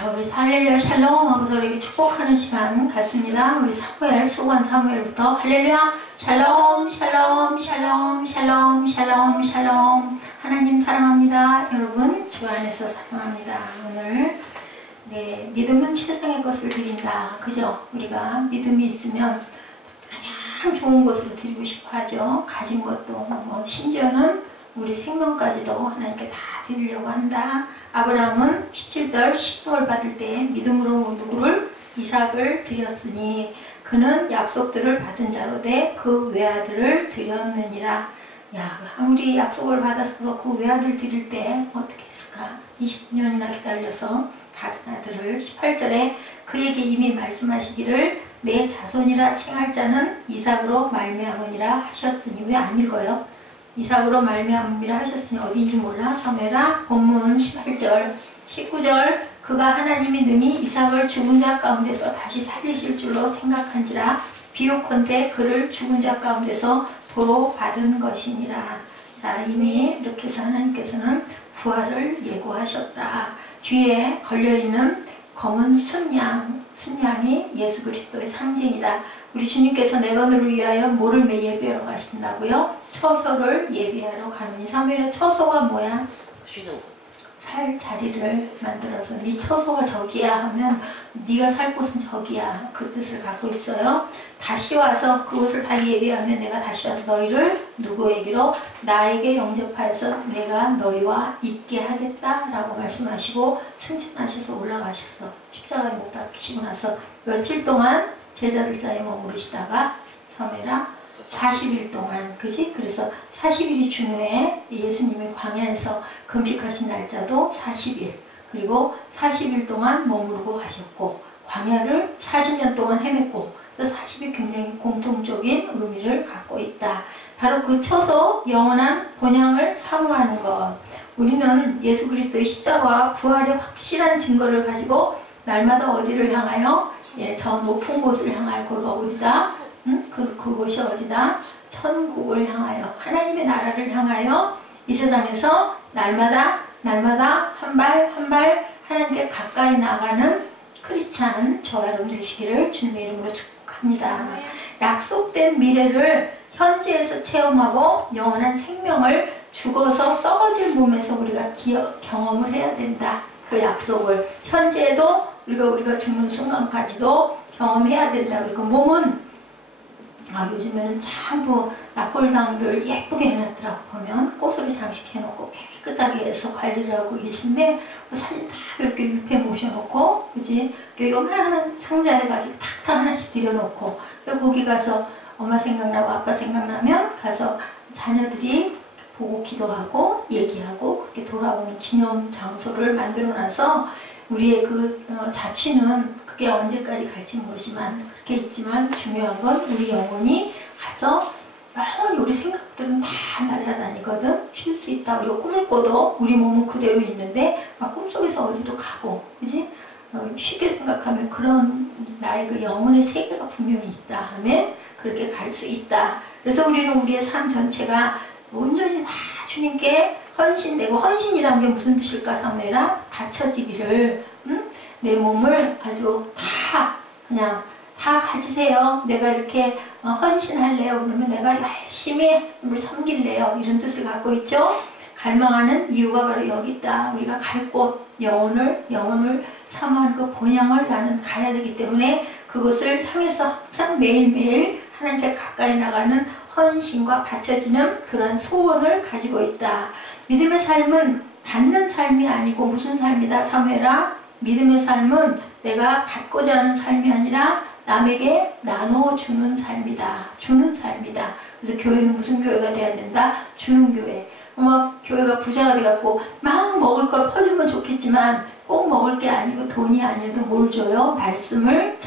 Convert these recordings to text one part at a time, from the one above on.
자, 우리 할렐루야 샬롬 하고서 이렇게 축복하는 시간 같습니다. 우리 사무엘, 수고한 사무엘부터 할렐루야 샬롬 샬롬 샬롬 샬롬 샬롬 샬롬. 하나님 사랑합니다. 여러분 주 안에서 사랑합니다. 오늘 믿음은 최상의 것을 드린다. 그죠? 우리가 믿음이 있으면 가장 좋은 것으로 드리고 싶어 하죠. 가진 것도 심지어는 우리 생명까지도 하나님께 다 드리려고 한다. 아브라함은 17절 시험을 받을 때 믿음으로 누구를? 이삭을 드렸으니 그는 약속들을 받은 자로 돼 그 외아들을 드렸느니라. 야, 아무리 약속을 받았어도 그 외아들 드릴 때 어떻게 했을까? 20년이나 기다려서 받은 아들을 18절에 그에게 이미 말씀하시기를 내 자손이라 칭할 자는 이삭으로 말미암으니라 하셨으니. 왜 안 읽어요? 이삭으로 말미암으리라 하셨으니 어디인지 몰라? 사무엘하 본문 18절 19절 그가 하나님이 능히 이삭을 죽은 자 가운데서 다시 살리실 줄로 생각한지라 비유컨대 그를 죽은 자 가운데서 도로 받은 것이니라. 자, 이미 이렇게 해서 하나님께서는 부활을 예고하셨다. 뒤에 걸려있는 검은 순양이 예수 그리스도의 상징이다. 우리 주님께서 내 건을 위하여 뭐를 예비하러 가신다고요? 처소를 예비하러 가느니. 사무엘의 처소가 뭐야? 살 자리를 만들어서 네 처소가 저기야 하면 네가 살 곳은 저기야. 그 뜻을 갖고 있어요. 다시 와서 그곳을 다 예비하면 내가 다시 와서 너희를 누구에게로? 나에게 영접하여서 내가 너희와 있게 하겠다라고 말씀하시고 승천하셔서 올라가셨어. 십자가에 못 박히시고 나서 며칠 동안 제자들 사이에 머무르시다가 사무엘하 40일 동안, 그지? 그래서 40일이 중요해. 예수님이 광야에서 금식하신 날짜도 40일, 그리고 40일 동안 머무르고 가셨고 광야를 40년 동안 헤맸고, 그래서 40이 굉장히 공통적인 의미를 갖고 있다. 바로 그 처소 영원한 본향을 사모하는 것. 우리는 예수 그리스도의 십자가와 부활의 확실한 증거를 가지고 날마다 어디를 향하여? 저 높은 곳을 향하여. 거기가 어디다? 그곳이 어디다? 천국을 향하여, 하나님의 나라를 향하여 이 세상에서 날마다 한 발 한 발 하나님께 가까이 나가는 크리스찬 저와 여러분 되시기를 주님의 이름으로 축복합니다. 약속된 미래를 현재에서 체험하고 영원한 생명을 죽어서 썩어질 몸에서 우리가 경험을 해야 된다. 그 약속을 현재에도 우리가 죽는 순간까지도 경험해야 된다. 그리고 몸은 요즘에는 참 약골당들 예쁘게 해놨더라고. 보면 꽃으로 장식해놓고 깨끗하게 해서 관리를 하고 계신데 사진 다 이렇게 밑에 모셔놓고, 그지? 요만한 상자에 가지고 탁탁 하나씩 들여놓고, 그리고 거기 가서 엄마 생각나고 아빠 생각나면 가서 자녀들이 보고 기도하고 얘기하고 그렇게 돌아오는 기념 장소를 만들어놔서 우리의 그 자취는 그게 언제까지 갈지 모르지만 그렇게 있지만 중요한 건 우리 영혼이 가서 우리 생각들은 다 날아다니거든. 쉴 수 있다. 우리가 꿈을 꿔도 우리 몸은 그대로 있는데 막 꿈속에서 어디도 가고, 그지? 쉽게 생각하면 그런 나의 그 영혼의 세계가 분명히 있다 하면 그렇게 갈 수 있다. 그래서 우리는 우리의 삶 전체가 온전히 다 주님께 헌신되고, 헌신이란 게 무슨 뜻일까? 사무엘하 바쳐지기를, 내 몸을 아주 그냥 다 가지세요. 내가 이렇게 헌신할래요. 그러면 내가 열심히 섬길래요. 이런 뜻을 갖고 있죠. 갈망하는 이유가 바로 여기 있다. 우리가 갈 곳, 영혼을 사모하는 그 본향을 나는 가야 되기 때문에 그것을 향해서 항상 매일매일 하나님께 가까이 나가는 헌신과 바쳐지는 그런 소원을 가지고 있다. 믿음의 삶은 받는 삶이 아니고 무슨 삶이다? 사무엘하 믿음의 삶은 내가 받고자 하는 삶이 아니라 남에게 나눠주는 삶이다. 주는 삶이다. 그래서 교회는 무슨 교회가 돼야 된다? 주는 교회. 교회가 부자가 돼갖고 막 먹을 걸 퍼주면 좋겠지만 꼭 먹을 게 아니고 돈이 아니어도 뭘 줘요? 말씀을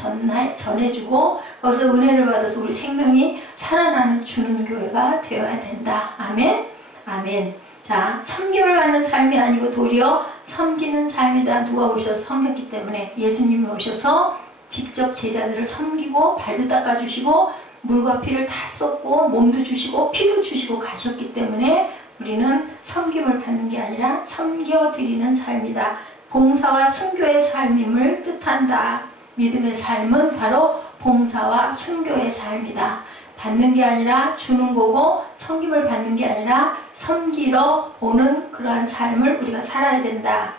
전해주고 거기서 은혜를 받아서 우리 생명이 살아나는 주는 교회가 되어야 된다. 아멘? 아멘. 자, 섬김을 받는 삶이 아니고 도리어 섬기는 삶이다. 누가 오셔서 섬겼기 때문에. 예수님이 오셔서 직접 제자들을 섬기고 발도 닦아주시고 물과 피를 다 쏟고 몸도 주시고 피도 주시고 가셨기 때문에 우리는 섬김을 받는 게 아니라 섬겨드리는 삶이다. 봉사와 순교의 삶임을 뜻한다. 믿음의 삶은 바로 봉사와 순교의 삶이다. 받는 게 아니라 주는 거고, 섬김을 받는 게 아니라 섬기러 오는 그러한 삶을 우리가 살아야 된다.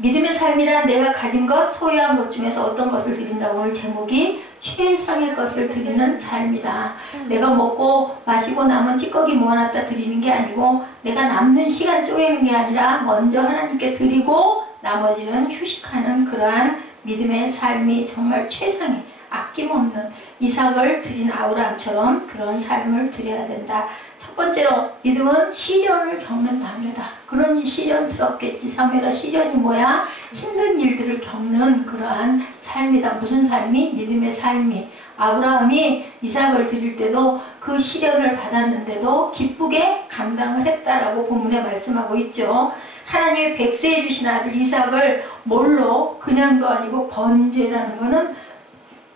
믿음의 삶이란 내가 가진 것, 소유한 것 중에서 어떤 것을 드린다. 오늘 제목이 최상의 것을 드리는 삶이다. 내가 먹고 마시고 남은 찌꺼기 모아놨다 드리는 게 아니고, 내가 남는 시간 쪼개는 게 아니라 먼저 하나님께 드리고 나머지는 휴식하는 그러한 믿음의 삶이 정말 최상의, 아낌없는 이삭을 드린 아브라함처럼 그런 삶을 드려야 된다. 첫 번째로 믿음은 시련을 겪는답니다. 그러니 시련스럽겠지. 사무엘아, 시련이 뭐야? 힘든 일들을 겪는 그러한 삶이다. 무슨 삶이? 믿음의 삶이. 아브라함이 이삭을 드릴 때도 그 시련을 받았는데도 기쁘게 감당을 했다라고 본문에 말씀하고 있죠. 하나님이 백세해 주신 아들 이삭을 뭘로? 그냥도 아니고 번제라는 거는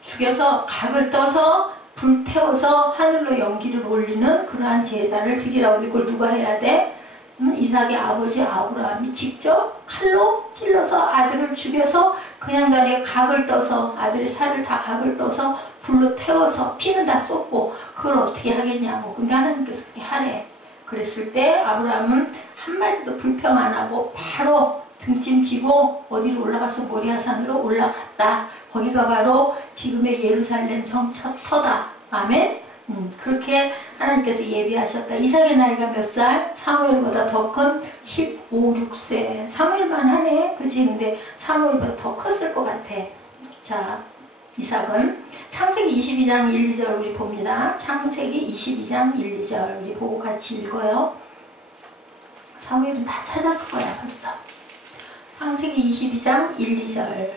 죽여서 각을 떠서 불태워서 하늘로 연기를 올리는 그러한 제단을 드리라고. 이걸 누가 해야 돼? 이삭의 아버지 아브라함이 직접 칼로 찔러서 아들을 죽여서 그냥도 아니고 각을 떠서 아들의 살을 다 각을 떠서 불로 태워서 피는 다 쏟고, 그걸 어떻게 하겠냐고. 근데 하나님께서 그렇게 하래. 그랬을 때 아브라함은 한마디도 불평 안 하고 바로 등짐지고 어디로 올라가서 모리아산으로 올라갔다. 거기가 바로 지금의 예루살렘 성 첫 터다. 아멘? 그렇게 하나님께서 예비하셨다. 이삭의 나이가 몇 살? 사무엘보다 더 큰 15, 16세. 사무엘만 하네. 그치? 근데 사무엘보다 더 컸을 것 같아. 자, 이삭은 창세기 22장 1, 2절 우리 봅니다. 창세기 22장 1, 2절 우리 보고 같이 읽어요. 사무엘은 다 찾았을 거야 벌써. 창세기 22장 1, 2절.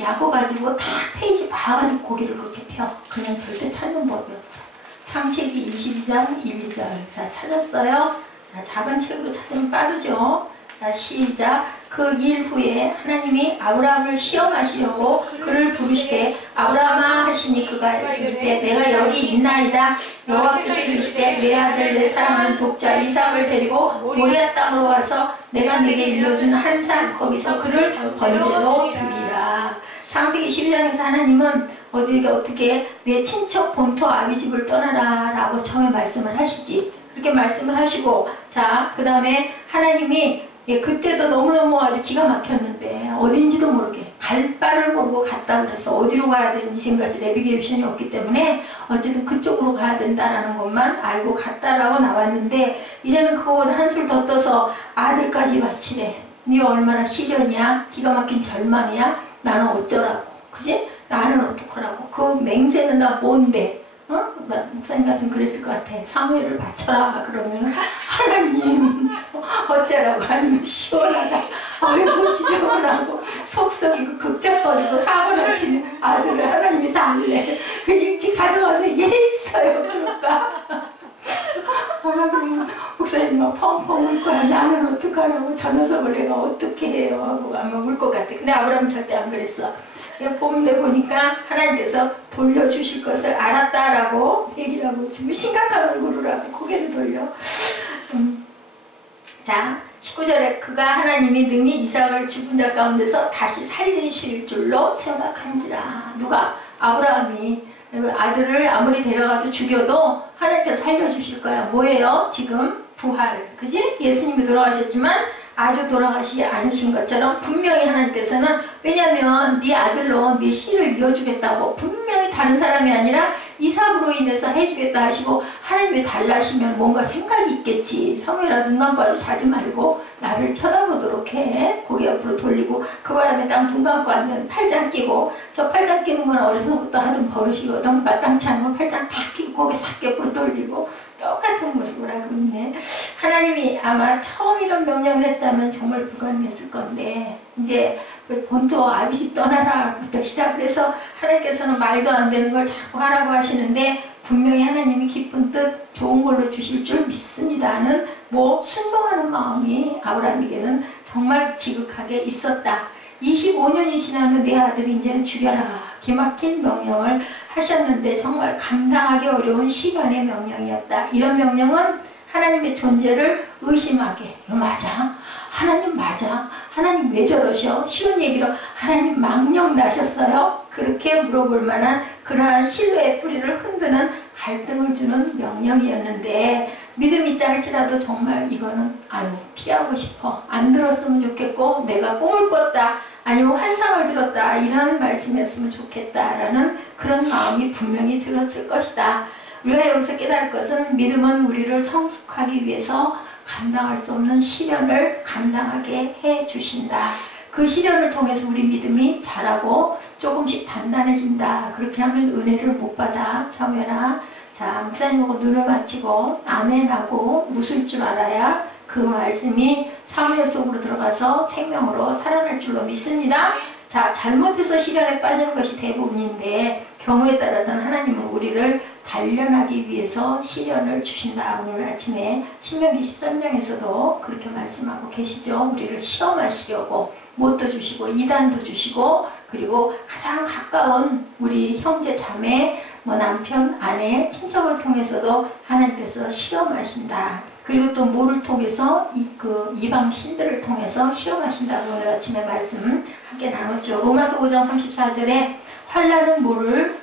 야구 가지고 다 페이지 봐가지고 고개를 그렇게 펴. 그냥 절대 찾는 법이 없어. 창세기 22장 1, 2절. 자, 찾았어요? 작은 책으로 찾으면 빠르죠? 자, 시작. 그 일 후에 하나님이 아브라함을 시험하시려고 그를 부르시되 아브라함아 하시니 그가 이르되 내가 여기 있나이다. 여호와께서 이르시되 내 아들 내 사랑하는 독자 이삭을 데리고 모리아 땅으로 와서 내가 네게 일러준 한 산 거기서 그를 번제로 드리라. 창세기 12장에서 하나님은 어떻게 내 친척 본토 아비집을 떠나라 라고 처음에 말씀을 하시지. 그렇게 말씀을 하시고, 자, 그 다음에 하나님이 그때도 너무너무 아주 기가 막혔는데 어딘지도 모르게 갈 바를 모르고 갔다 그래서 어디로 가야 되는지 지금까지 내비게이션이 없기 때문에 어쨌든 그쪽으로 가야 된다라는 것만 알고 갔다라고 나왔는데, 이제는 그거보다 한술 더 떠서 아들까지 바치래. 네 얼마나 시련이야? 기가 막힌 절망이야? 나는 어쩌라고? 그지? 나는 어떡하라고? 그 맹세는 다 뭔데? 나 목사님 같은 그랬을 것 같아. 사무엘을 바쳐라 그러면 하나님 어쩌라고? 아니면 시원하다. 아이고 지저분하고 속썩이고 극적거리고 사고나 치는 아들을 하나님이 다 줄래. 그 일찍 가져와서 얘 있어요. 그럴까? 목사님 막 펑펑 울 거야. 나는 어떡하라고? 저 녀석을 내가 어떻게 해요? 하고 아마 울 것 같아. 근데 아브라함은 절대 안 그랬어. 본문에 보니까 하나님께서 돌려주실 것을 알았다라고 얘기를 하고 지금 심각한 얼굴을 하고 고개를 돌려. 자, 19절에 그가 하나님이 능히 이삭을 죽은 자 가운데서 다시 살리실 줄로 생각한지라. 누가? 아브라함이 아들을 아무리 데려가도 죽여도 하나님께서 살려주실 거야. 뭐예요? 지금 부활. 그지? 예수님이 돌아가셨지만 아주 돌아가시지 않으신 것처럼 분명히 하나님께서는, 왜냐하면 네 아들로 네 씨를 이어주겠다고 분명히 다른 사람이 아니라 이삭으로 인해서 해주겠다 하시고, 하나님이 달라시면 뭔가 생각이 있겠지. 사무엘아 눈 감고 아주 자지 말고 나를 쳐다보도록 해. 고개 옆으로 돌리고 그 바람에 딱 눈 감고 앉는 팔짱 끼고. 저 팔짱 끼는 건 어려서부터 하던 버릇이거든. 마땅치 않으면 팔짱 다 끼고 고개 싹 옆으로 돌리고 똑같은 모습을 하고 있네. 하나님이 아마 처음 이런 명령을 했다면 정말 불가능했을 건데, 이제 본토 아비집 떠나라부터 시작을 해서 하나님께서는 말도 안 되는 걸 자꾸 하라고 하시는데, 분명히 하나님이 기쁜 뜻 좋은 걸로 주실 줄 믿습니다는 순종하는 마음이 아브라함에게는 정말 지극하게 있었다. 25년이 지난 후 내 아들을 이제는 죽여라. 기막힌 명령을 하셨는데 정말 감당하기 어려운 시련의 명령이었다. 이런 명령은 하나님의 존재를 의심하게. 이거 맞아? 하나님 맞아? 하나님 왜 저러셔? 쉬운 얘기로 하나님 망령 나셨어요? 그렇게 물어볼 만한 그러한 신뢰의 뿌리를 흔드는 갈등을 주는 명령이었는데, 믿음이 있다 할지라도 정말 이거는 아유 피하고 싶어, 안 들었으면 좋겠고, 내가 꿈을 꿨다 아니면 환상을 들었다 이런 말씀이었으면 좋겠다라는 그런 마음이 분명히 들었을 것이다. 우리가 여기서 깨달을 것은, 믿음은 우리를 성숙하기 위해서 감당할 수 없는 시련을 감당하게 해 주신다. 그 시련을 통해서 우리 믿음이 자라고 조금씩 단단해진다. 그렇게 하면 은혜를 못 받아. 사무엘아, 자, 목사님하고 눈을 맞추고 아멘하고 웃을 줄 알아야 그 말씀이 사무엘 속으로 들어가서 생명으로 살아날 줄로 믿습니다. 자, 잘못해서 시련에 빠지는 것이 대부분인데, 경우에 따라서는 하나님은 우리를 단련하기 위해서 시련을 주신다. 오늘 아침에 신명기 23장에서도 그렇게 말씀하고 계시죠. 우리를 시험하시려고 못도 주시고 이단도 주시고, 그리고 가장 가까운 우리 형제 자매, 남편, 아내, 친척을 통해서도 하나님께서 시험하신다. 그리고 또 뭐를 통해서 이방 신들을 통해서 시험하신다고 오늘 아침에 말씀 함께 나눴죠. 로마서 5장 34절에 환난은 뭐를,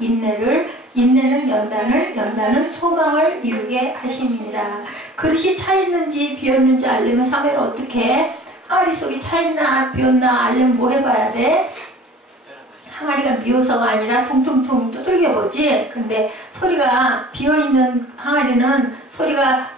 인내는 연단을, 연단은 소망을 이루게 하심이니라. 그릇이 차 있는지 비었는지 알려면 사무엘은 어떻게? 항아리 속이 차 있나 비었나 알려면 뭐 해봐야 돼? 항아리가 비어서가 아니라 퉁퉁퉁 두들겨 보지. 근데 소리가 비어있는 항아리는 소리가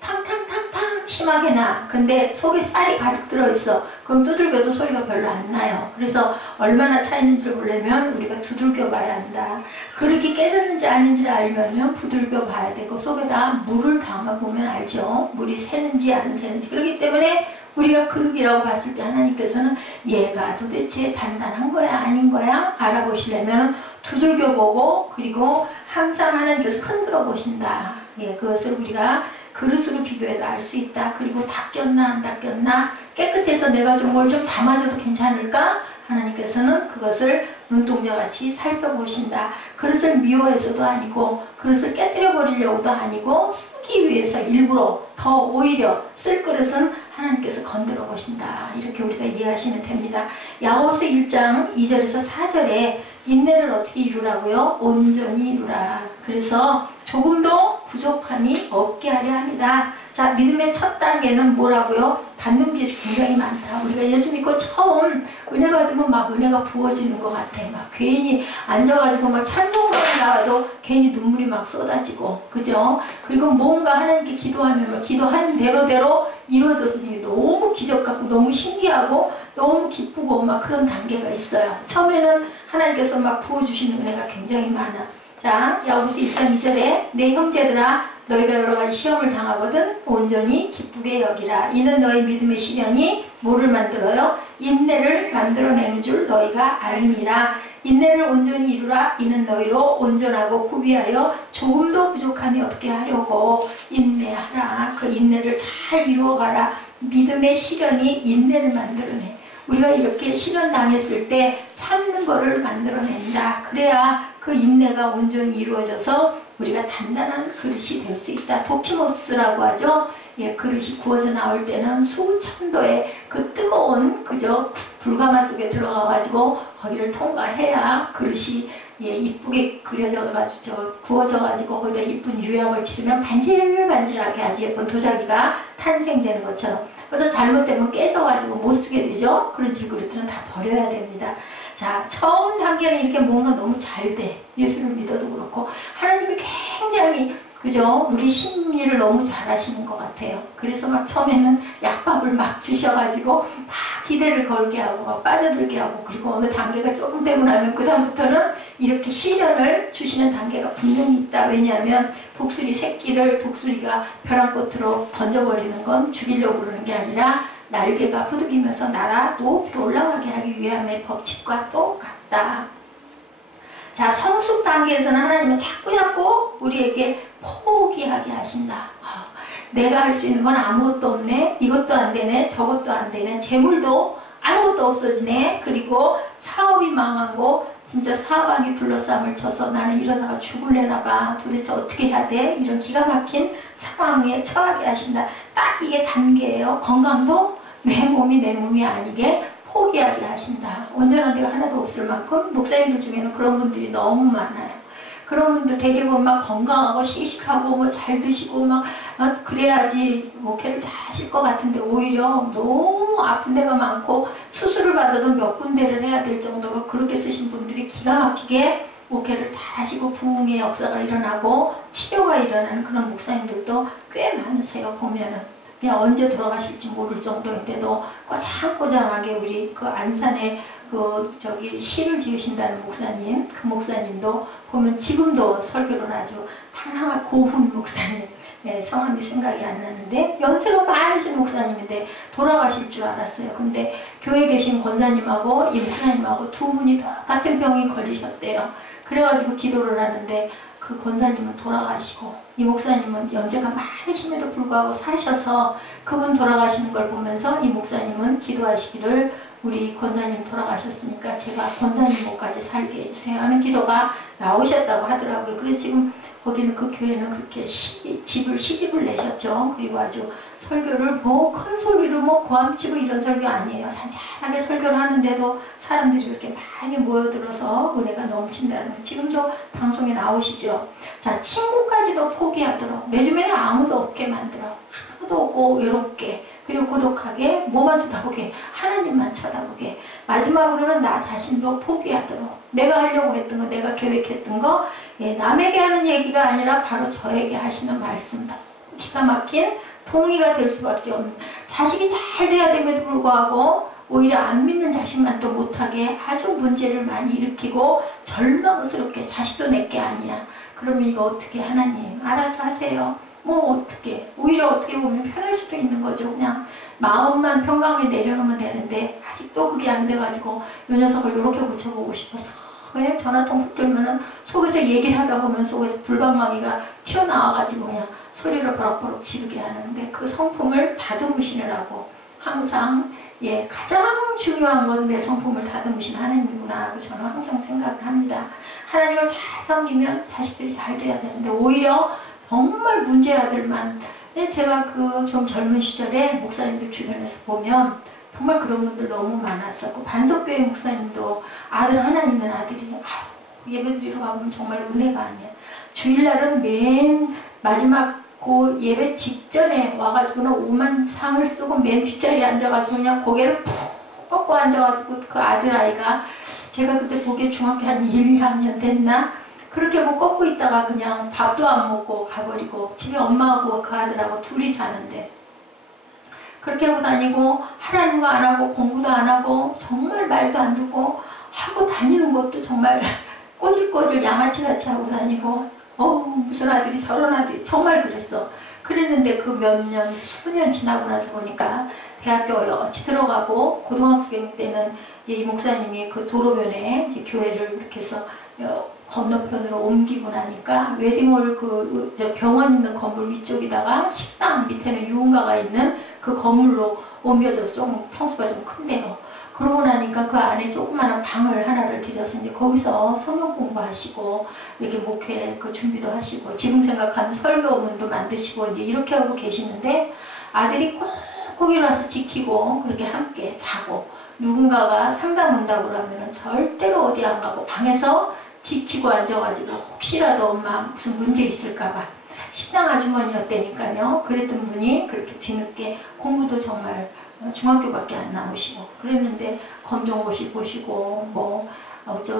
탕탕탕탕 심하게 나. 근데 속에 쌀이 가득 들어있어. 그럼 두들겨도 소리가 별로 안 나요. 그래서 얼마나 차 있는지 보려면 우리가 두들겨 봐야 한다. 그릇이 깨졌는지 아닌지를 알면요, 두들겨 봐야 되고, 속에다 물을 담아보면 알죠. 물이 새는지 안 새는지. 그렇기 때문에 우리가 그릇이라고 봤을 때 하나님께서는 얘가 도대체 단단한 거야 아닌 거야 알아보시려면 두들겨 보고, 그리고 항상 하나님께서 흔들어 보신다. 예, 그것을 우리가 그릇으로 비교해도 알 수 있다. 그리고 닦였나 안 닦였나, 깨끗해서 내가 좀 뭘 좀 담아줘도 괜찮을까? 하나님께서는 그것을 눈동자같이 살펴보신다. 그릇을 미워해서도 아니고, 그릇을 깨뜨려 버리려고도 아니고, 쓰기 위해서 일부러 더 오히려 쓸 그릇은 하나님께서 건드려 보신다. 이렇게 우리가 이해하시면 됩니다. 야고보서 1장 2절에서 4절에 인내를 어떻게 이루라고요? 온전히 이루라. 그래서 조금도 부족함이 없게 하려 합니다. 자, 믿음의 첫 단계는 뭐라고요? 받는 게 굉장히 많다. 우리가 예수 믿고 처음 은혜 받으면 막 은혜가 부어지는 것 같아. 막 괜히 앉아가지고 막 찬송가가 나와도 괜히 눈물이 막 쏟아지고, 그죠? 그리고 뭔가 하나님께 기도하면 막 기도하는 대로대로 이루어져서 너무 기적 같고 너무 신기하고 너무 기쁘고 막 그런 단계가 있어요. 처음에는 하나님께서 막 부어주시는 은혜가 굉장히 많아. 자, 야고보서 1장 2절에 내 형제들아, 너희가 여러가지 시험을 당하거든 온전히 기쁘게 여기라. 이는 너희 믿음의 시련이 뭐를 만들어요? 인내를 만들어내는 줄 너희가 알미라. 인내를 온전히 이루라. 이는 너희로 온전하고 구비하여 조금도 부족함이 없게 하려고 인내하라. 그 인내를 잘 이루어가라. 믿음의 시련이 인내를 만들어내. 우리가 이렇게 시련 당했을 때 참는 거를 만들어낸다. 그래야 그 인내가 온전히 이루어져서 우리가 단단한 그릇이 될 수 있다. 도키모스라고 하죠. 예, 그릇이 구워져 나올 때는 수천 도의 그 뜨거운 그저 불가마 속에 들어가 가지고 거기를 통과해야 그릇이 예, 이쁘게 그려져 가지고 구워져 가지고 거기다 이쁜 유약을 치르면 반질반질하게 아주 예쁜 도자기가 탄생되는 것처럼. 그래서 잘못되면 깨져가지고 못 쓰게 되죠. 그런 질그릇들은 다 버려야 됩니다. 자, 처음 단계는 이렇게 뭔가 너무 잘 돼. 예수를 믿어도 그렇고 하나님이 굉장히 그죠? 우리 심리를 너무 잘 하시는 것 같아요. 그래서 막 처음에는 약밥을 막 주셔가지고 막 기대를 걸게 하고 막 빠져들게 하고, 그리고 어느 단계가 조금 되고 나면 그 다음부터는 이렇게 시련을 주시는 단계가 분명히 있다. 왜냐하면 독수리 새끼를 독수리가 벼랑 끝으로 던져버리는 건 죽이려고 그러는 게 아니라 날개가 부득이면서 날아 높이 올라가게 하기 위함의 법칙과 똑같다. 자, 성숙 단계에서는 하나님은 자꾸 우리에게 포기하게 하신다. 내가 할 수 있는 건 아무것도 없네. 이것도 안 되네. 저것도 안 되네. 재물도 아무것도 없어지네. 그리고 사업이 망하고 진짜 사방이 둘러싸움을 쳐서 나는 이러다가 죽을래나 봐. 도대체 어떻게 해야 돼? 이런 기가 막힌 상황에 처하게 하신다. 딱 이게 단계예요. 건강도 내 몸이 아니게 포기하게 하신다. 온전한 데가 하나도 없을 만큼 목사님들 중에는 그런 분들이 너무 많아요. 그런 분들 되게 보면 막 건강하고 씩씩하고 뭐 잘 드시고 막 그래야지 목회를 잘 하실 것 같은데 오히려 너무 아픈 데가 많고 수술을 받아도 몇 군데를 해야 될 정도로 그렇게 쓰신 분들이 기가 막히게 목회를 잘 하시고 부흥의 역사가 일어나고 치료가 일어나는 그런 목사님들도 꽤 많으세요. 보면은 그냥 언제 돌아가실지 모를 정도인데도 꼬장꼬장하게 우리 그 안산에 그 저기 시를 지으신다는 목사님, 그 목사님도 보면 지금도 설교를 아주 당당한 고훈 목사님, 네, 성함이 생각이 안 나는데 연세가 많으신 목사님인데 돌아가실 줄 알았어요. 근데 교회에 계신 권사님하고 이 목사님하고 두 분이 똑같은 병이 걸리셨대요. 그래가지고 기도를 하는데 그 권사님은 돌아가시고 이 목사님은 연세가 많으심에도 불구하고 사셔서 그분 돌아가시는 걸 보면서 이 목사님은 기도하시기를 우리 권사님 돌아가셨으니까 제가 권사님 목까지 살게 해주세요 하는 기도가 나오셨다고 하더라고요. 그래서 지금 거기는 그 교회는 그렇게 시집을 내셨죠. 그리고 아주 설교를 뭐 큰 소리로 뭐 고함치고 이런 설교 아니에요. 잔잔하게 설교를 하는데도 사람들이 이렇게 많이 모여들어서 은혜가 넘친다는 거. 지금도 방송에 나오시죠. 자, 친구까지도 포기하도록 내 주변에 아무도 없게 만들어. 아무도 없고 외롭게 그리고 고독하게 뭐만 쳐다보게 하나님만 쳐다보게 마지막으로는 나 자신도 포기하도록 내가 하려고 했던 거 내가 계획했던 거 남에게 하는 얘기가 아니라 바로 저에게 하시는 말씀도 기가 막힌 동의가 될 수밖에 없는 자식이 잘 돼야 됨에도 불구하고 오히려 안 믿는 자식만 또 못하게 아주 문제를 많이 일으키고 절망스럽게 자식도 내게 아니야. 그러면 이거 어떻게 하나님 알아서 하세요. 뭐 어떻게 오히려 어떻게 보면 편할 수도 있는 거죠. 그냥 마음만 평강에 내려놓으면 되는데 아직도 그게 안 돼가지고 이 녀석을 이렇게 고쳐보고 싶어서 그냥 전화통 훅 들면은 속에서 얘기를 하다 보면 속에서 불방망이가 튀어나와가지고 그냥 소리를 버럭버럭 지르게 하는데 그 성품을 다듬으시느라고 항상 가장 중요한 건 내 성품을 다듬으신 하나님이구나 하고 저는 항상 생각을 합니다. 하나님을 잘 섬기면 자식들이 잘 돼야 되는데 오히려 정말 문제 아들만 제가 그 좀 젊은 시절에 목사님들 주변에서 보면 정말 그런 분들 너무 많았었고 반석교회 목사님도 아들 하나 있는 아들이 예배드리러 가보면 정말 은혜가 아니야. 주일날은 맨 마지막 그 예배 직전에 와가지고는 오만 상을 쓰고 맨 뒷자리에 앉아가지고 그냥 고개를 푹 꺾고 앉아가지고 그 아들아이가 제가 그때 보기에 중학교 한 1, 2학년 됐나? 그렇게 하고 꺾고 있다가 그냥 밥도 안 먹고 가버리고 집에 엄마하고 그 아들하고 둘이 사는데 그렇게 하고 다니고 하나님과 안 하고 공부도 안 하고 정말 말도 안 듣고 하고 다니는 것도 정말 꼬질꼬질 양아치같이 하고 다니고 무슨 아들이 저런 아들이 정말 그랬어. 그랬는데 그 몇 년 수년 지나고 나서 보니까 대학교 어찌 들어가고 고등학생 때는 이 목사님이 그 도로변에 이제 교회를 이렇게 해서 건너편으로 옮기고 나니까 웨딩홀 그 병원 있는 건물 위쪽에다가 식당 밑에는 유흥가가 있는 그 건물로 옮겨져서 좀 평수가 좀 큰데요. 그러고 나니까 그 안에 조그마한 방을 하나를 들여서 이제 거기서 성경 공부하시고 이렇게 목회 그 준비도 하시고 지금 생각하면 설교문도 만드시고 이제 이렇게 하고 계시는데 아들이 꼭 일어나서 지키고 그렇게 함께 자고 누군가가 상담 온다고 그러면 절대로 어디 안 가고 방에서 지키고 앉아가지고 혹시라도 엄마 무슨 문제 있을까봐 식당 아주머니였다니까요. 그랬던 분이 그렇게 뒤늦게 공부도 정말 중학교밖에 안 나오시고 그랬는데 검정고시 보시고 뭐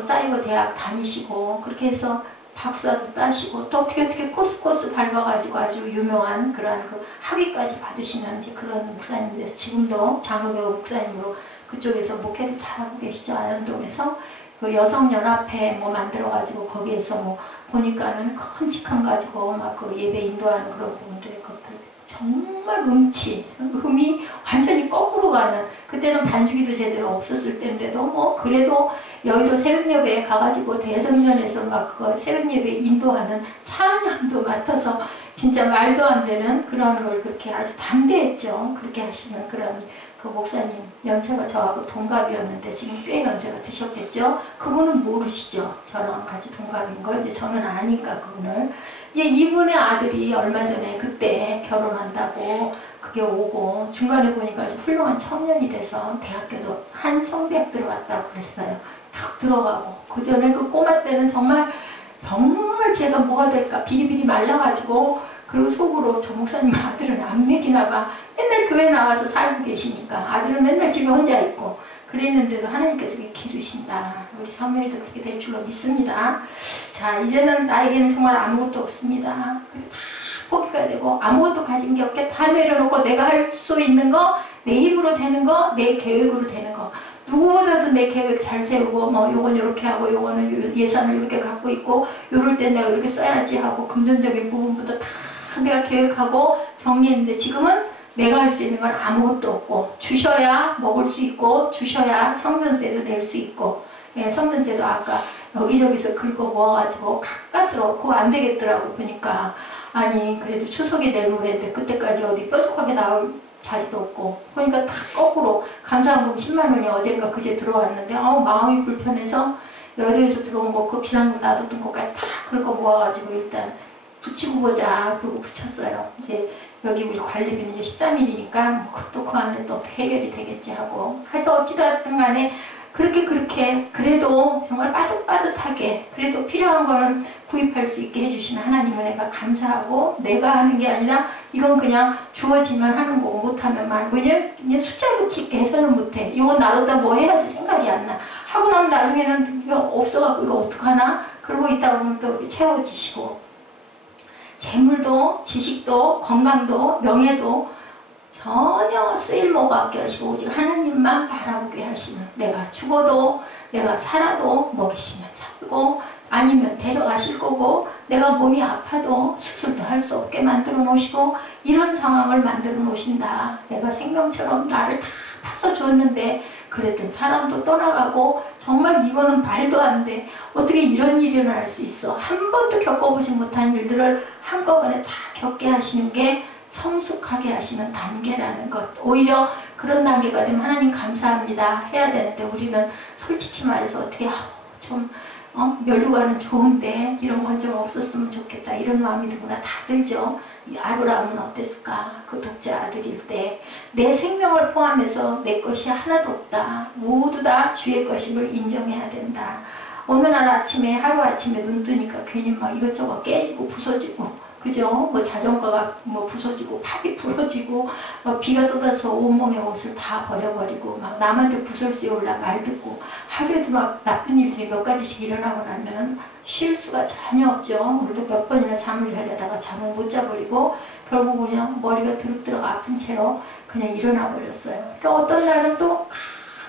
사이버 대학 다니시고 그렇게 해서 박사도 따시고 또 어떻게 코스 밟아가지고 아주 유명한 그러한 그 학위까지 받으시는 이제 그런 목사님들에서 지금도 장로교 목사님으로 그쪽에서 목회를 잘하고 계시죠. 아현동에서 그 여성연합회 뭐 만들어가지고 거기에서 뭐 보니까는 큰 직함 가지고 막 그 예배 인도하는 그런 부분들의 것들 정말 음이 완전히 거꾸로 가는 그때는 반주기도 제대로 없었을 때인데도 뭐 그래도 여의도 새벽예배에 가가지고 대성전에서 막 그거 새벽예배 인도하는 찬양도 맡아서 진짜 말도 안 되는 그런 걸 그렇게 아주 담대했죠. 그렇게 하시는 그런 그 목사님 연세가 저하고 동갑이었는데 지금 꽤 연세가 드셨겠죠. 그분은 모르시죠. 저랑 같이 동갑인 걸. 이제 저는 아니까 그분을. 이분의 아들이 얼마 전에 그때 결혼한다고 그게 오고 중간에 보니까 아주 훌륭한 청년이 돼서 대학교도 한성대학 들어갔다고 그랬어요. 탁 들어가고 그 전에 그 꼬마 때는 정말 제가 뭐가 될까 비리비리 말라가지고 그리고 속으로 저 목사님 아들은 안 먹이나 봐. 맨날 교회 나와서 살고 계시니까 아들은 맨날 집에 혼자 있고 그랬는데도 하나님께서 이렇게 기르신다. 우리 사무엘도 그렇게 될 줄로 믿습니다. 자, 이제는 나에게는 정말 아무것도 없습니다. 다 포기가 되고 아무것도 가진 게 없게 다 내려놓고 내가 할 수 있는 거, 내 힘으로 되는 거, 내 계획으로 되는 거. 누구보다도 내 계획 잘 세우고 뭐 요건 이렇게 하고 요거는 예산을 이렇게 갖고 있고 요럴 때 내가 이렇게 써야지 하고 금전적인 부분부터 다 내가 계획하고 정리했는데 지금은 내가 할 수 있는 건 아무것도 없고 주셔야 먹을 수 있고 주셔야 성전세도 낼 수 있고 성전세도 아까 여기저기서 긁어 모아가지고 가까스로 그거 안 되겠더라고 보니까 아니 그래도 추석에 내놓으랬는데 그때까지 어디 뾰족하게 나올 자리도 없고 그러니까 다 거꾸로 감사한금 10만 원이 어젠가 그제 들어왔는데 마음이 불편해서 여의도에서 들어온 거 그 비상금 놔뒀던 것까지 다 긁어 모아가지고 일단 붙이고 보자 그러고 붙였어요. 이제 여기 우리 관리비는 이제 13일이니까 또 그 안에 또 해결이 되겠지 하고 하여튼 어찌됐든 간에 그렇게 그래도 정말 빠듯빠듯하게 그래도 필요한 거는 구입할 수 있게 해주시는 하나님을 내가 감사하고 내가 하는 게 아니라 이건 그냥 주어지면 하는 거고 못하면 말고 이제 숫자도 깊게 해석을 못해. 이거 놔뒀다 뭐 해야지 생각이 안 나. 하고 나면 나중에는 이거 없어갖고 이거 어떡하나? 그러고 있다 보면 또 채워지시고 재물도 지식도 건강도 명예도 전혀 쓰일모가 없게 하시고 오직 하나님만 바라보게 하시는 내가 죽어도 내가 살아도 먹이시면 살고 아니면 데려가실 거고 내가 몸이 아파도 수술도 할 수 없게 만들어 놓으시고 이런 상황을 만들어 놓으신다. 내가 생명처럼 나를 다 파서 줬는데 그랬던 사람도 떠나가고 정말 이거는 말도 안 돼. 어떻게 이런 일이 일어날 수 있어. 한 번도 겪어보지 못한 일들을 한꺼번에 다 겪게 하시는 게 성숙하게 하시는 단계라는 것. 오히려 그런 단계가 되면 하나님 감사합니다 해야 되는데 우리는 솔직히 말해서 어떻게 좀 멸류관은 좋은데 이런 건 좀 없었으면 좋겠다 이런 마음이 누구나 다 들죠. 아브라함은 어땠을까? 그 독자 아들일 때 내 생명을 포함해서 내 것이 하나도 없다. 모두 다 주의 것임을 인정해야 된다. 어느 날 아침에 하루아침에 눈 뜨니까 괜히 막 이것저것 깨지고 부서지고 그죠? 뭐 자전거가 뭐 부서지고 팝이 부러지고 비가 쏟아서 온몸의 옷을 다 버려버리고 막 남한테 구설수에 말 듣고 하루에도 막 나쁜 일들이 몇 가지씩 일어나고 나면 쉴 수가 전혀 없죠. 우리도 몇 번이나 잠을 자려다가 잠을 못 자버리고 결국 그냥 머리가 드륵드륵 아픈 채로 그냥 일어나 버렸어요. 그러니까 어떤 날은 또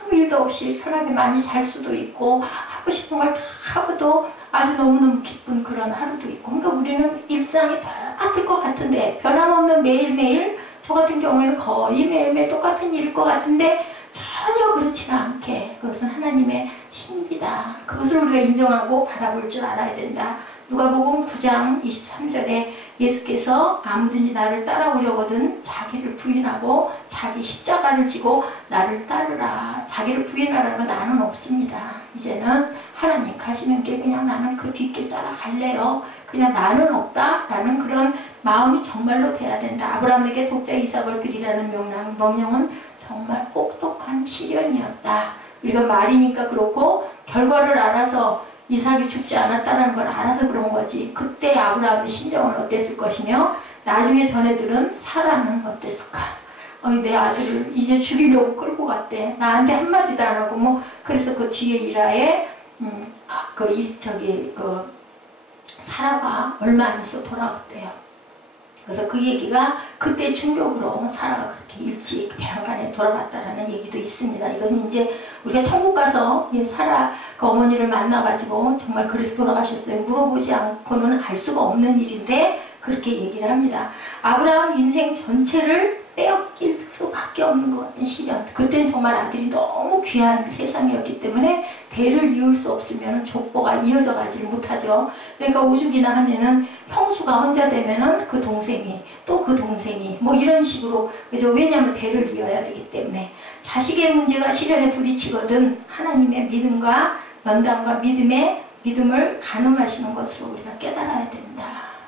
아무 일도 없이 편하게 많이 잘 수도 있고 하고 싶은 걸 다 하고도 아주 너무너무 기쁜 그런 하루도 있고 그러니까 우리는 일상이 똑같을 것 같은데 변함없는 매일매일 저 같은 경우에는 거의 매일매일 똑같은 일일 것 같은데 전혀 그렇지가 않게 그것은 하나님의 신비다. 그것을 우리가 인정하고 바라볼 줄 알아야 된다. 누가복음 9장 23절에 예수께서 아무든지 나를 따라오려거든 자기를 부인하고 자기 십자가를 지고 나를 따르라. 자기를 부인하라는 건 나는 없습니다. 이제는 하나님 가시는 길 그냥 나는 그 뒷길 따라갈래요. 그냥 나는 없다 라는 그런 마음이 정말로 돼야 된다. 아브라함에게 독자 이삭을 드리라는 명령은 정말 똑똑한 시련이었다. 우리가 말이니까 그렇고 결과를 알아서 이삭이 죽지 않았다는 걸 알아서 그런 거지. 그때 아브라함의 심정은 어땠을 것이며 나중에 전애들은 사라는 어땠을까. 내 아들을 이제 죽이려고 끌고 갔대. 나한테 한마디도 안 하고 그래서 그 뒤에 일화에 사라가 얼마 안 있어 돌아왔대요. 그래서 그 얘기가 그때 충격으로 사라가 그렇게 일찍 베란간에 돌아갔다라는 얘기도 있습니다. 이것은 이제 우리가 천국 가서 사라 그 어머니를 만나가지고 정말 그래서 돌아가셨어요. 물어보지 않고는 알 수가 없는 일인데 그렇게 얘기를 합니다. 아브라함 인생 전체를 빼앗길 수밖에 없는 것 같은 시련. 그땐 정말 아들이 너무 귀한 세상이었기 때문에 대를 이을 수 없으면 족보가 이어져 가지를 못하죠. 그러니까 오죽이나 하면은 형수가 혼자 되면은 그 동생이 또 그 동생이 뭐 이런 식으로 그죠. 왜냐하면 대를 이어야 되기 때문에 자식의 문제가 시련에 부딪히거든 하나님의 믿음과 연단과 믿음을 가늠하시는 것으로 우리가 깨달아야 된다.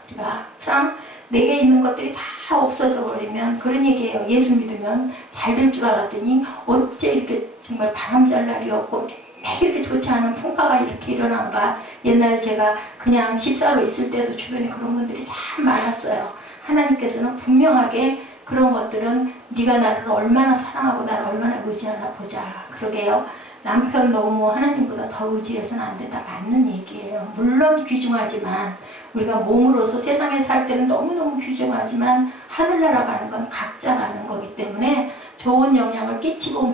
우리가 참 내게 있는 것들이 다 없어져 버리면 그런 얘기예요. 예수 믿으면 잘 될 줄 알았더니 어째 이렇게 정말 바람잘 날이 없고 매 이렇게 좋지 않은 풍파가 이렇게 일어난가. 옛날에 제가 그냥 집사로 있을 때도 주변에 그런 분들이 참 많았어요. 하나님께서는 분명하게 그런 것들은 네가 나를 얼마나 사랑하고 나를 얼마나 의지하나 보자. 그러게요. 남편 너무 하나님보다 더 의지해서는 안 된다. 맞는 얘기예요. 물론 귀중하지만 우리가 몸으로서 세상에 살 때는 너무너무 귀중하지만 하늘나라 가는 건 각자 가는 거기 때문에 좋은 영향을 끼치고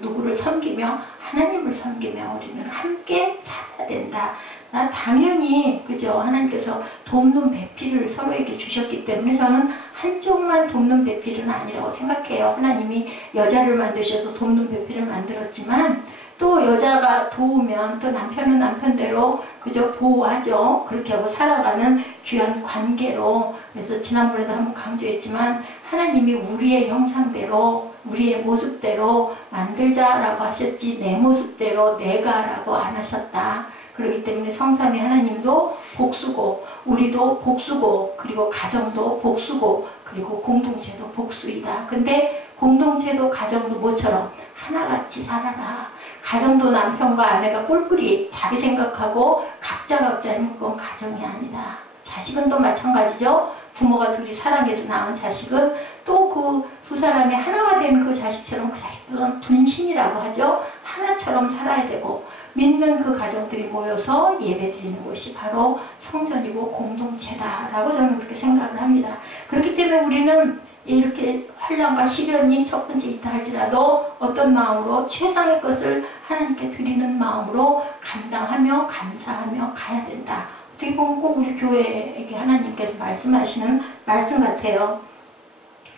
누구를 섬기며 하나님을 섬기며 우리는 함께 살아야 된다. 당연히 그죠. 하나님께서 돕는 배필을 서로에게 주셨기 때문에 저는 한쪽만 돕는 배필은 아니라고 생각해요. 하나님이 여자를 만드셔서 돕는 배필을 만들었지만 또 여자가 도우면 또 남편은 남편대로 그죠 보호하죠. 그렇게 하고 살아가는 귀한 관계로. 그래서 지난번에도 한번 강조했지만 하나님이 우리의 형상대로 우리의 모습대로 만들자라고 하셨지 내 모습대로 내가라고 안 하셨다. 그렇기 때문에 성삼위 하나님도 복수고 우리도 복수고 그리고 가정도 복수고 그리고 공동체도 복수이다. 근데 공동체도 가정도 모처럼 하나같이 살아라. 가정도 남편과 아내가 뿔뿔이 자기 생각하고 각자 행복한 가정이 아니다. 자식은 또 마찬가지죠. 부모가 둘이 사랑해서 낳은 자식은 또 그 두 사람이 하나가 된 그 자식처럼 그 자식도 분신이라고 하죠. 하나처럼 살아야 되고 믿는 그 가정들이 모여서 예배드리는 곳이 바로 성전이고 공동체다라고 저는 그렇게 생각을 합니다. 그렇기 때문에 우리는 이렇게 환난과 시련이 첫 번째 있다 할지라도 어떤 마음으로 최상의 것을 하나님께 드리는 마음으로 감당하며 감사하며 가야 된다. 어떻게 보면 꼭 우리 교회에게 하나님께서 말씀하시는 말씀 같아요.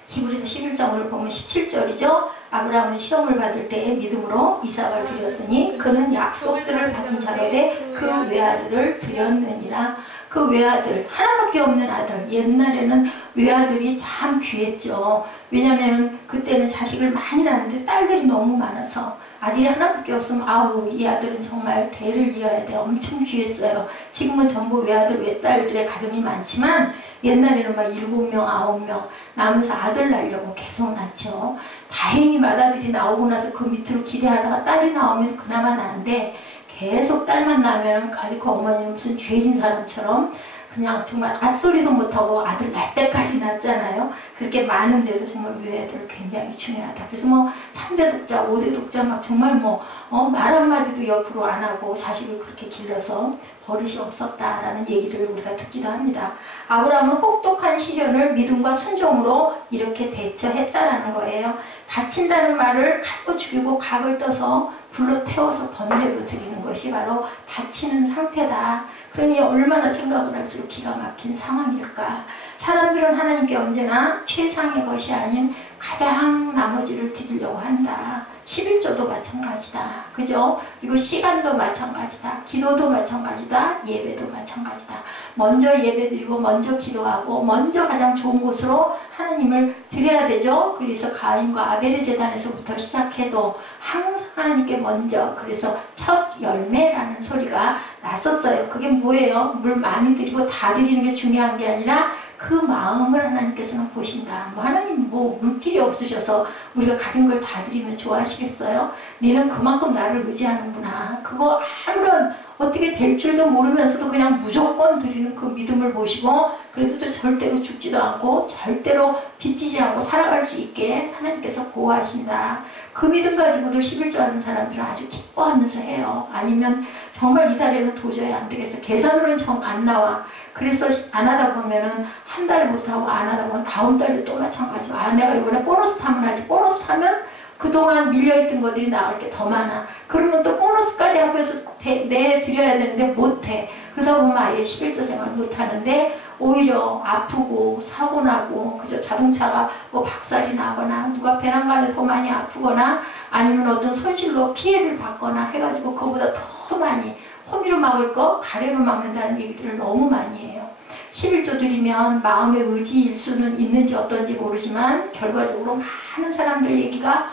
히브리서 11장 오늘 보면 17절이죠. 아브라함은 시험을 받을 때에 믿음으로 이삭을 드렸으니 그는 약속들을 받은 자로되 그 외아들을 드렸느니라. 그 외아들 하나밖에 없는 아들. 옛날에는 외아들이 참 귀했죠. 왜냐하면 그때는 자식을 많이 낳는데 딸들이 너무 많아서 아들이 하나밖에 없으면 아우 이 아들은 정말 대를 이어야 돼. 엄청 귀했어요. 지금은 전부 외아들 외딸들의 가정이 많지만 옛날에는 막 7명 9명 낳으면서 아들 낳으려고 계속 낳죠. 다행히 맏아들이 나오고 나서 그 밑으로 기대하다가 딸이 나오면 그나마 나은데 계속 딸만 낳으면 그 어머니는 무슨 죄진 사람처럼 그냥 정말 앗소리도 못하고 아들 날 때까지 낳잖아요. 그렇게 많은데도 정말 외아들 굉장히 중요하다. 그래서 뭐 3대 독자, 5대 독자 막 정말 말 한마디도 옆으로 안 하고 자식을 그렇게 길러서 버릇이 없었다라는 얘기를 우리가 듣기도 합니다. 아브라함은 혹독한 시련을 믿음과 순종으로 이렇게 대처했다라는 거예요. 바친다는 말을 칼로 죽이고 각을 떠서 불로 태워서 번제로 드리는 것이 바로 바치는 상태다. 그러니 얼마나 생각을 할수록 기가 막힌 상황일까. 사람들은 하나님께 언제나 최상의 것이 아닌 가장 나머지를 드리려고 한다. 11조도 마찬가지다. 그죠? 그리고 시간도 마찬가지다. 기도도 마찬가지다. 예배도 마찬가지다. 먼저 예배드리고 먼저 기도하고 먼저 가장 좋은 곳으로 하나님을 드려야 되죠. 그래서 가인과 아벨의 제단에서부터 시작해도 항상 하나님께 먼저, 그래서 첫 열매라는 소리가 났었어요. 그게 뭐예요? 물 많이 드리고 다 드리는 게 중요한 게 아니라 그 마음을 하나님께서는 보신다. 하나님 물질이 없으셔서 우리가 가진 걸 다 드리면 좋아하시겠어요? 너는 그만큼 나를 의지하는구나. 그거 아무런 어떻게 될 줄도 모르면서도 그냥 무조건 드리는 그 믿음을 보시고 그래서 절대로 죽지도 않고 절대로 빚지지 않고 살아갈 수 있게 하나님께서 보호하신다. 그 믿음 가지고도 11조 하는 사람들은 아주 기뻐하면서 해요. 아니면 정말 이달에는 도저히 안 되겠어. 계산으로는 정 안 나와. 그래서 안 하다 보면은 한 달 못하고 안 하다 보면 다음 달도 또 마찬가지고 내가 이번에 보너스 타면 하지. 보너스 타면 그동안 밀려있던 것들이 나올 게 더 많아. 그러면 또 보너스까지 하고 해서 내드려야 되는데 못해. 그러다 보면 아예 11조 생활 못하는데 오히려 아프고 사고나고 그저 자동차가 박살이 나거나 누가 배낭간에 더 많이 아프거나 아니면 어떤 손실로 피해를 받거나 해가지고 그거보다 더 많이 호미로 막을 거 가래로 막는다는 얘기들을 너무 많이 해요. 11조 드리면 마음의 의지일 수는 있는지 어떤지 모르지만 결과적으로 많은 사람들 얘기가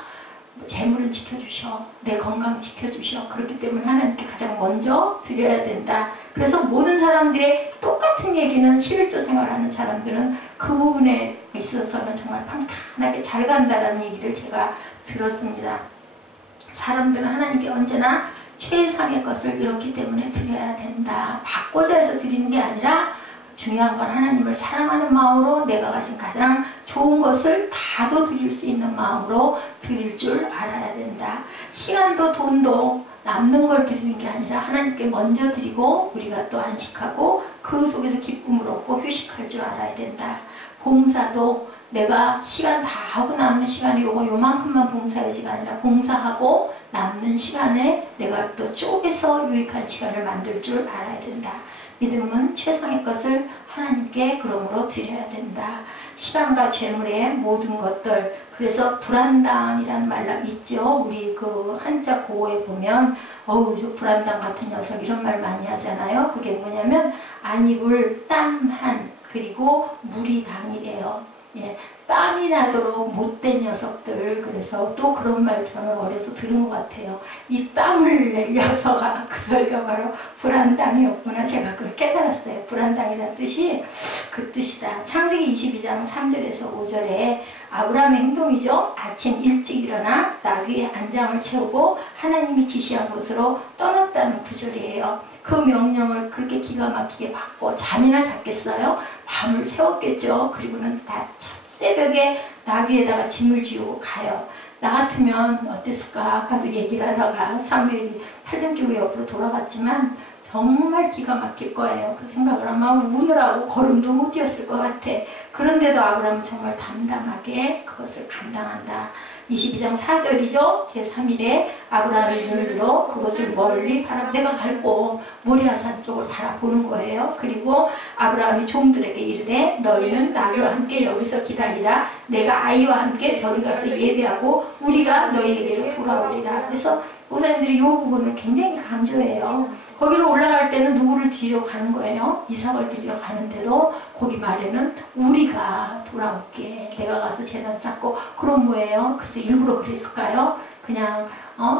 재물은 지켜주셔. 내 건강 지켜주셔. 그렇기 때문에 하나님께 가장 먼저 드려야 된다. 그래서 모든 사람들의 똑같은 얘기는 11조 생활하는 사람들은 그 부분에 있어서는 정말 평탄하게 잘 간다라는 얘기를 제가 들었습니다. 사람들은 하나님께 언제나 최상의 것을 이렇기 때문에 드려야 된다. 받고자 해서 드리는 게 아니라 중요한 건 하나님을 사랑하는 마음으로 내가 가진 가장 좋은 것을 다도 드릴 수 있는 마음으로 드릴 줄 알아야 된다. 시간도 돈도 남는 걸 드리는 게 아니라 하나님께 먼저 드리고 우리가 또 안식하고 그 속에서 기쁨을 얻고 휴식할 줄 알아야 된다. 봉사도 내가 시간 다 하고 남는 시간이 요만큼만 봉사해야지가 아니라 봉사하고 남는 시간에 내가 또 쪼개서 유익한 시간을 만들 줄 알아야 된다. 믿음은 최상의 것을 하나님께 그러므로 드려야 된다. 시간과 재물의 모든 것들, 그래서 불안당이라는 말 있죠. 우리 그 한자 고어에 보면 어우 저 불안당 같은 녀석 이런 말 많이 하잖아요. 그게 뭐냐면 안입을 땀한 그리고 무리당이래요. 예, 땀이 나도록 못된 녀석들. 그래서 또 그런 말 저는 어려서 들은 것 같아요. 이 땀을 낼 녀석아. 그 소리가 바로 불안당이었구나. 제가 그걸 깨달았어요. 불안당이라는 뜻이 그 뜻이다. 창세기 22장 3절에서 5절에 아브라함의 행동이죠. 아침 일찍 일어나 나귀의 안장을 채우고 하나님이 지시한 곳으로 떠났다는 구절이에요. 그 명령을 그렇게 기가 막히게 받고 잠이나 잤겠어요? 밤을 새웠겠죠. 그리고는 다 새벽에 나귀에다가 짐을 지우고 가요. 나 같으면 어땠을까? 아까도 얘기를 하다가 사무엘이 팔짱 끼고 옆으로 돌아갔지만 정말 기가 막힐 거예요. 그 생각을 아마 우느라고 걸음도 못 뛰었을 것 같아. 그런데도 아브라함은 정말 담담하게 그것을 감당한다. 22장 4절이죠. 제3일에 아브라함이 눈을 들어 그것을 멀리 내가 갈 곳 모리아산 쪽을 바라보는 거예요. 그리고 아브라함이 종들에게 이르되 너희는 나귀와 함께 여기서 기다리라. 내가 아이와 함께 저리 가서 예배하고 우리가 너희에게로 돌아오리라. 그래서 목사님들이 이 부분을 굉장히 강조해요. 거기로 올라갈 때는 누구를 드리러 가는 거예요? 이삭을 드리러 가는데도 거기 말에는 우리가 돌아올게. 내가 가서 제단 쌓고. 그럼 뭐예요? 그래서 일부러 그랬을까요? 그냥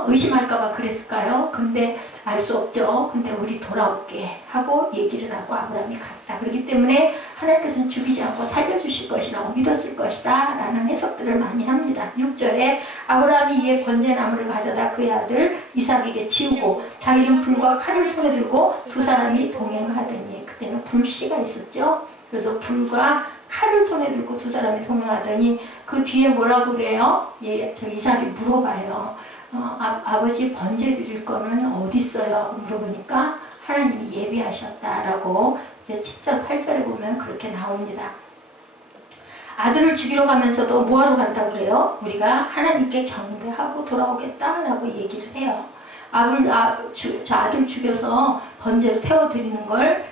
의심할까봐 그랬을까요? 근데 알 수 없죠. 근데 우리 돌아올게 하고 얘기를 하고 아브라함이 갔다. 그렇기 때문에 하나님께서는 죽이지 않고 살려주실 것이라고 믿었을 것이다 라는 해석들을 많이 합니다. 6절에 아브라함이 이에 번제나무를 가져다 그의 아들 이삭에게 치우고 자기는 불과 칼을 손에 들고 두 사람이 동행하더니 그때는 불씨가 있었죠. 그래서 불과 칼을 손에 들고 두 사람이 동행하더니 그 뒤에 뭐라고 그래요? 예, 저 이삭이 물어봐요. 아버지 번제 드릴 거는 어디 있어요? 하고 물어보니까 하나님이 예비하셨다라고 이제 7절 8절에 보면 그렇게 나옵니다. 아들을 죽이러 가면서도 뭐하러 간다고 그래요? 우리가 하나님께 경배하고 돌아오겠다라고 얘기를 해요. 저 아들 죽여서 번제로 태워드리는 걸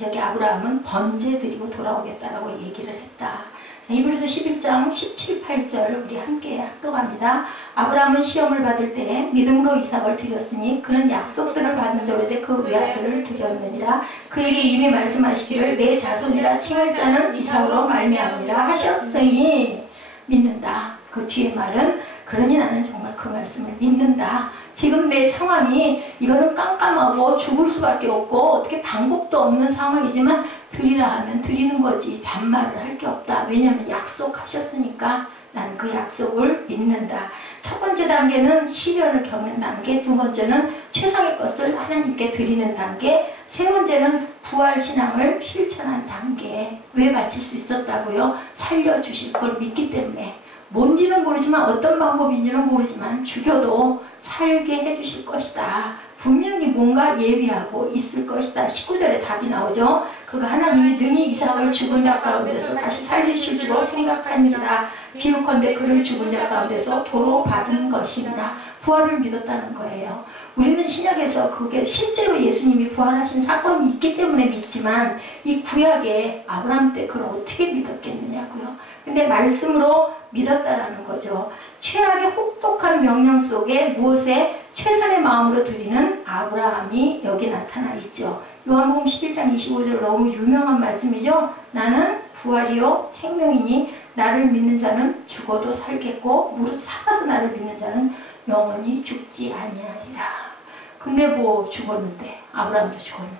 저기 아브라함은 번제 드리고 돌아오겠다라고 얘기를 했다. 히브리서 11장 17, 8절 우리 함께 합독합니다. 아브라함은 시험을 받을 때 믿음으로 이삭을 드렸으니 그는 약속들을 받은 자로되 그 외아들을 드렸느니라. 그에게 이미 말씀하시기를 내 자손이라 칭할 자는 이삭으로 말미암으리라 하셨으니 믿는다. 그 뒤에 말은 그러니 나는 정말 그 말씀을 믿는다. 지금 내 상황이 이거는 깜깜하고 죽을 수밖에 없고 어떻게 방법도 없는 상황이지만 드리라 하면 드리는 거지 잔말을 할 게 없다. 왜냐하면 약속하셨으니까 나는 그 약속을 믿는다. 첫 번째 단계는 시련을 겪는 단계, 두 번째는 최상의 것을 하나님께 드리는 단계, 세 번째는 부활신앙을 실천한 단계. 왜 바칠 수 있었다고요? 살려주실 걸 믿기 때문에. 뭔지는 모르지만 어떤 방법인지는 모르지만 죽여도 살게 해주실 것이다. 분명히 뭔가 예비하고 있을 것이다. 19절에 답이 나오죠. 그가 하나님이 능히 이삭을 죽은 자 가운데서 다시 살리실 줄로 생각하니라. 비유컨대 그를 죽은 자 가운데서 도로 받은 것이니라. 부활을 믿었다는 거예요. 우리는 신약에서 그게 실제로 예수님이 부활하신 사건이 있기 때문에 믿지만 이 구약에 아브라함 때 그걸 어떻게 믿었겠느냐고요. 근데 말씀으로 믿었다라는 거죠. 최악의 혹독한 명령 속에 무엇에 최선의 마음으로 드리는 아브라함이 여기 나타나 있죠. 요한복음 11장 25절 너무 유명한 말씀이죠. 나는 부활이요 생명이니 나를 믿는 자는 죽어도 살겠고 무릇 살아서 나를 믿는 자는 영원히 죽지 아니하리라. 근데 뭐 죽었는데, 아브라함도 죽었는데,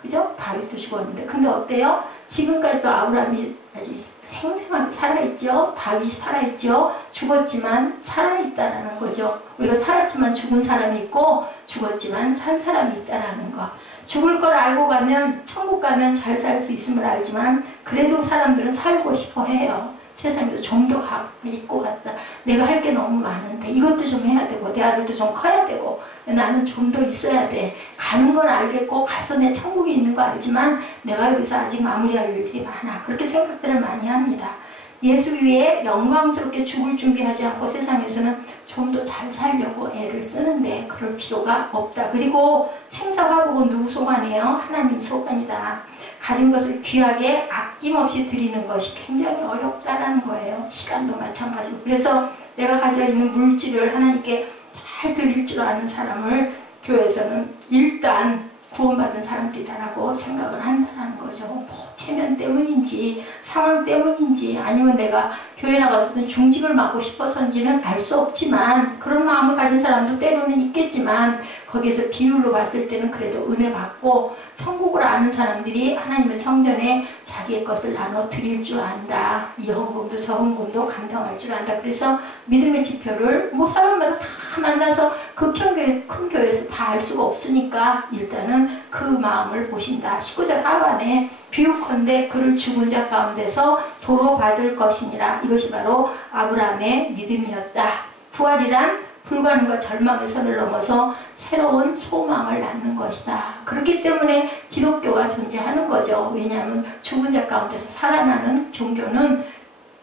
그죠? 다윗도 죽었는데, 근데 어때요? 지금까지도 아브라함이 아직 생생하게 살아있죠. 다윗이 살아있죠. 죽었지만 살아있다라는 거죠. 우리가 살았지만 죽은 사람이 있고 죽었지만 산 사람이 있다라는 거. 죽을 걸 알고 가면, 천국 가면 잘 살 수 있음을 알지만 그래도 사람들은 살고 싶어 해요. 세상에서 좀 더 있고 갔다. 내가 할 게 너무 많은데 이것도 좀 해야 되고 내 아들도 좀 커야 되고 나는 좀 더 있어야 돼. 가는 건 알겠고 가서 내 천국이 있는 거 알지만 내가 여기서 아직 마무리할 일들이 많아. 그렇게 생각들을 많이 합니다. 예수 위에 영광스럽게 죽을 준비하지 않고 세상에서는 좀 더 잘 살려고 애를 쓰는데 그럴 필요가 없다. 그리고 생사화복은 누구 소관이에요? 하나님 소관이다. 가진 것을 귀하게 아낌없이 드리는 것이 굉장히 어렵다라는 거예요. 시간도 마찬가지고. 그래서 내가 가지고 있는 물질을 하나님께 잘 드릴 줄 아는 사람을 교회에서는 일단 구원받은 사람들이다라고 생각을 한다는 거죠. 뭐 체면 때문인지 상황 때문인지 아니면 내가 교회 나가서든 중직을 맡고 싶어서인지는 알 수 없지만 그런 마음을 가진 사람도 때로는 있겠지만 거기에서 비율로 봤을 때는 그래도 은혜 받고 천국을 아는 사람들이 하나님의 성전에 자기의 것을 나눠 드릴 줄 안다. 이 헌금도 저 헌금도 감당할 줄 안다. 그래서 믿음의 지표를 뭐 사람마다 다 만나서 극형 큰 교회에서 다 알 수가 없으니까 일단은 그 마음을 보신다. 19절 하반에 비유컨대 그를 죽은 자 가운데서 도로 받을 것이니라. 이것이 바로 아브라함의 믿음이었다. 부활이란 불가능과 절망의 선을 넘어서 새로운 소망을 낳는 것이다. 그렇기 때문에 기독교가 존재하는 거죠. 왜냐하면 죽은 자 가운데서 살아나는 종교는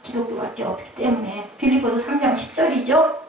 기독교밖에 없기 때문에. 빌립보서 3장 10절이죠.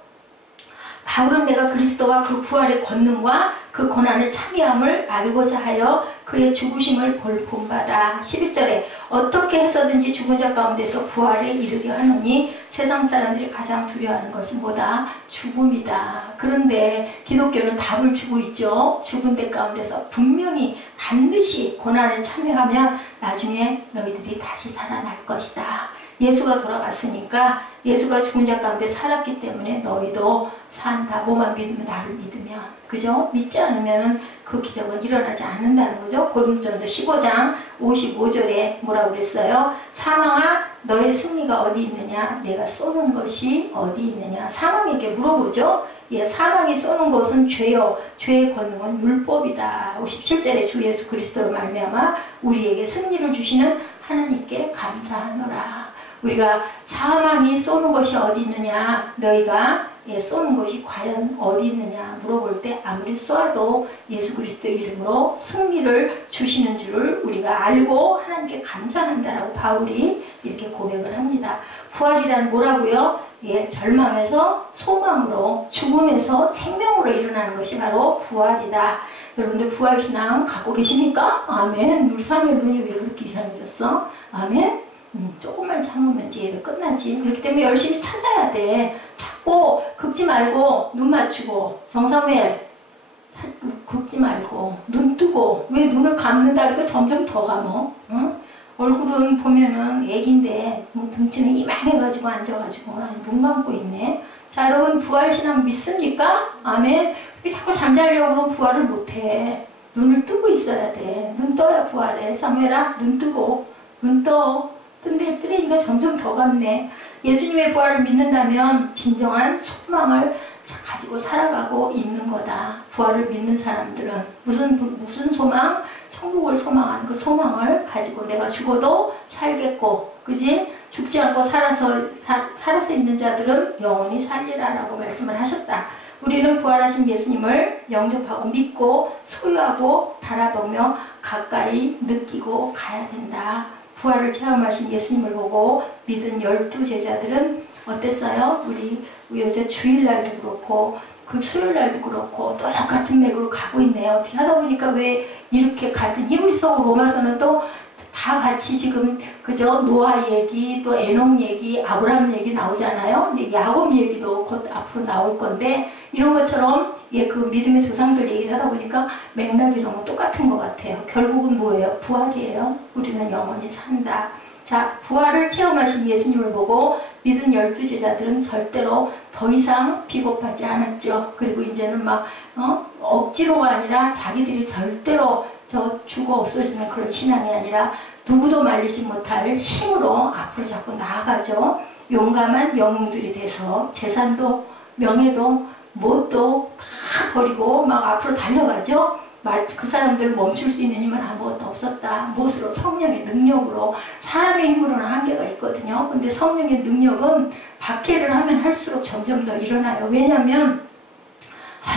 바울은 내가 그리스도와 그 부활의 권능과 그 고난의 참여함을 알고자 하여 그의 죽으심을 본받아. 11절에 어떻게 해서든지 죽은 자 가운데서 부활에 이르게 하노니 세상 사람들이 가장 두려워하는 것은 뭐다? 죽음이다. 그런데 기독교는 답을 주고 있죠. 죽은 데 가운데서 분명히 반드시 고난에 참여하면 나중에 너희들이 다시 살아날 것이다. 예수가 돌아갔으니까 예수가 죽은 자 가운데 살았기 때문에 너희도 산다. 뭐만 믿으면 나를 믿으면. 그죠? 믿지 않으면 그 기적은 일어나지 않는다는 거죠. 고린도전서 15장 55절에 뭐라고 그랬어요? 사망아 너의 승리가 어디 있느냐? 내가 쏘는 것이 어디 있느냐? 사망에게 물어보죠. 예, 사망이 쏘는 것은 죄요. 죄의 권능은 율법이다. 57절에 주 예수 그리스도로 말미암아 우리에게 승리를 주시는 하나님께 감사하노라. 우리가 사망이 쏘는 것이 어디 있느냐, 너희가 쏘는 것이 과연 어디 있느냐 물어볼 때 아무리 쏘아도 예수 그리스도 이름으로 승리를 주시는 줄을 우리가 알고 하나님께 감사한다라고 바울이 이렇게 고백을 합니다. 부활이란 뭐라고요? 예, 절망에서 소망으로, 죽음에서 생명으로 일어나는 것이 바로 부활이다. 여러분들 부활신앙 갖고 계십니까? 아멘. 우리 사무엘 눈이 왜 그렇게 이상해졌어? 아멘. 조금만 참으면 이제 예배 끝나지. 그렇기 때문에 열심히 찾아야 돼. 찾고 긁지 말고 눈 맞추고. 정사무엘 긁지 말고 눈 뜨고. 왜 눈을 감는다 그러니까 점점 더 감어. 응? 얼굴은 보면은 애기인데 뭐 등치는 이만해가지고 앉아가지고 눈 감고 있네. 자, 여러분 부활신앙 믿습니까? 아멘. 자꾸 잠자려고 그러면 부활을 못해. 눈을 뜨고 있어야 돼. 눈 떠야 부활해. 사무엘아 눈 뜨고. 눈 떠. 뜨니까 점점 더 감네. 예수님의 부활을 믿는다면 진정한 소망을 가지고 살아가고 있는 거다. 부활을 믿는 사람들은 무슨 소망? 천국을 소망하는 그 소망을 가지고 내가 죽어도 살겠고, 그지? 죽지 않고 살아서 있는 자들은 영원히 살리라라고 말씀을 하셨다. 우리는 부활하신 예수님을 영접하고 믿고 소유하고 바라보며 가까이 느끼고 가야 된다. 부활을 체험하신 예수님을 보고 믿은 12제자들은 어땠어요? 우리 요새 주일날도 그렇고 그 수요일날도 그렇고 똑같은 맥으로 가고 있네요. 어떻게 하다 보니까 왜 이렇게 같은 히브리서 로마서는 또 다 같이 지금 그죠? 노아 얘기 또 에녹 얘기 아브라함 얘기 나오잖아요. 이제 야곱 얘기도 곧 앞으로 나올 건데 이런 것처럼 그 믿음의 조상들 얘기를 하다 보니까 맥락이 너무 똑같은 것 같아요. 결국은 뭐예요? 부활이에요. 우리는 영원히 산다. 자, 부활을 체험하신 예수님을 보고 믿은 12제자들은 절대로 더 이상 비겁하지 않았죠. 그리고 이제는 막 억지로가 아니라 자기들이 절대로 죽어 없어지는 그런 신앙이 아니라 누구도 말리지 못할 힘으로 앞으로 자꾸 나아가죠. 용감한 영웅들이 돼서 재산도 명예도 뭣도 다 버리고 막 앞으로 달려가죠. 그 사람들을 멈출 수 있는 힘은 아무것도 없었다. 무엇으로? 성령의 능력으로. 사람의 힘으로는 한계가 있거든요. 근데 성령의 능력은 박해를 하면 할수록 점점 더 일어나요. 왜냐면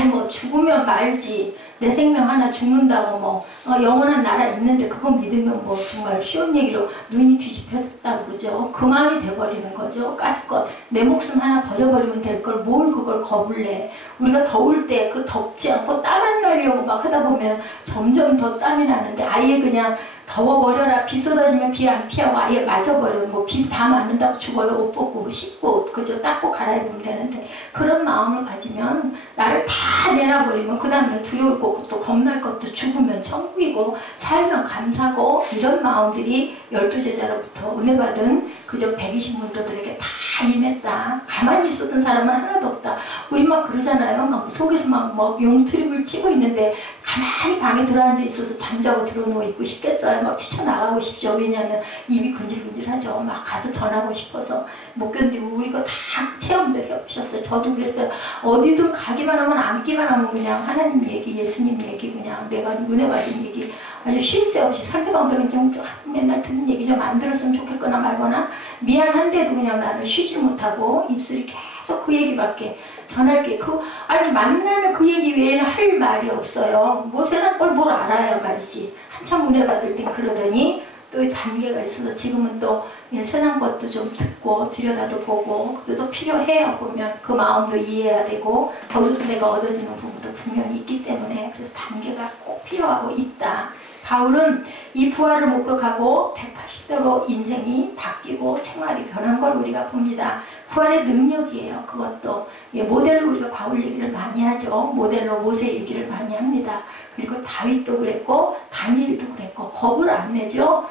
뭐 죽으면 말지, 내 생명 하나 죽는다고 영원한 나라 있는데 그거 믿으면 뭐 정말 쉬운 얘기로 눈이 뒤집혀졌다고 그러죠. 그 마음이 돼버리는 거죠. 까짓것 내 목숨 하나 버려버리면 될 걸 뭘 그걸 겁을 내. 우리가 더울 때 그 덥지 않고 땀 안 나려고 막 하다 보면 점점 더 땀이 나는데 아예 그냥 더워버려라. 비 쏟아지면 비 안 피하고 아예 맞아버려. 뭐 비 다 맞는다고 죽어요. 옷 벗고 씻고 그저 닦고 갈아입으면 되는데 그런 마음을 가지면 나를 다 내놔버리면 그 다음에 두려울 것도 겁날 것도 죽으면 천국이고 살면 감사고 이런 마음들이 12제자로부터 은혜 받은 그저 120문도들에게 다 임했다. 가만히 있었던 사람은 하나도 없다. 우리 막 그러잖아요. 막 속에서 막 용트립을 치고 있는데 가만히 방에 들어앉아 있어서 잠자고 들어누워 있고 싶겠어요. 막 뛰쳐나가고 싶죠. 왜냐하면 입이 근질근질하죠. 막 가서 전하고 싶어서 못 견디고 우리 거 다 체험들 해보셨어요. 저도 그랬어요. 어디든 가기만 하면 앉기만 하면 그냥 하나님 얘기, 예수님 얘기, 그냥 내가 은혜 받은 얘기 아주 쉴 새 없이 상대방들은 좀 맨날 듣는 얘기 좀 안 들었으면 좋겠거나 말거나 미안한데도 그냥 나는 쉬질 못하고 입술이 계속 그 얘기밖에 전할 게 아니 만나면 그 얘기 외에는 할 말이 없어요. 뭐 세상 걸 뭘 알아야 말이지. 한참 은혜 받을 땐 그러더니 또 단계가 있어서 지금은 또 세상 것도 좀 듣고 들여다도 보고 그것도 필요해요. 보면 그 마음도 이해해야 되고 거기서 내가 얻어지는 부분도 분명히 있기 때문에 그래서 단계가 꼭 필요하고 있다. 바울은 이 부활을 목격하고 180도로 인생이 바뀌고 생활이 변한 걸 우리가 봅니다. 부활의 능력이에요. 그것도 모델로 우리가 바울 얘기를 많이 하죠. 모델로 모세 얘기를 많이 합니다. 그리고 다윗도 그랬고 다니엘도 그랬고 겁을 안 내죠.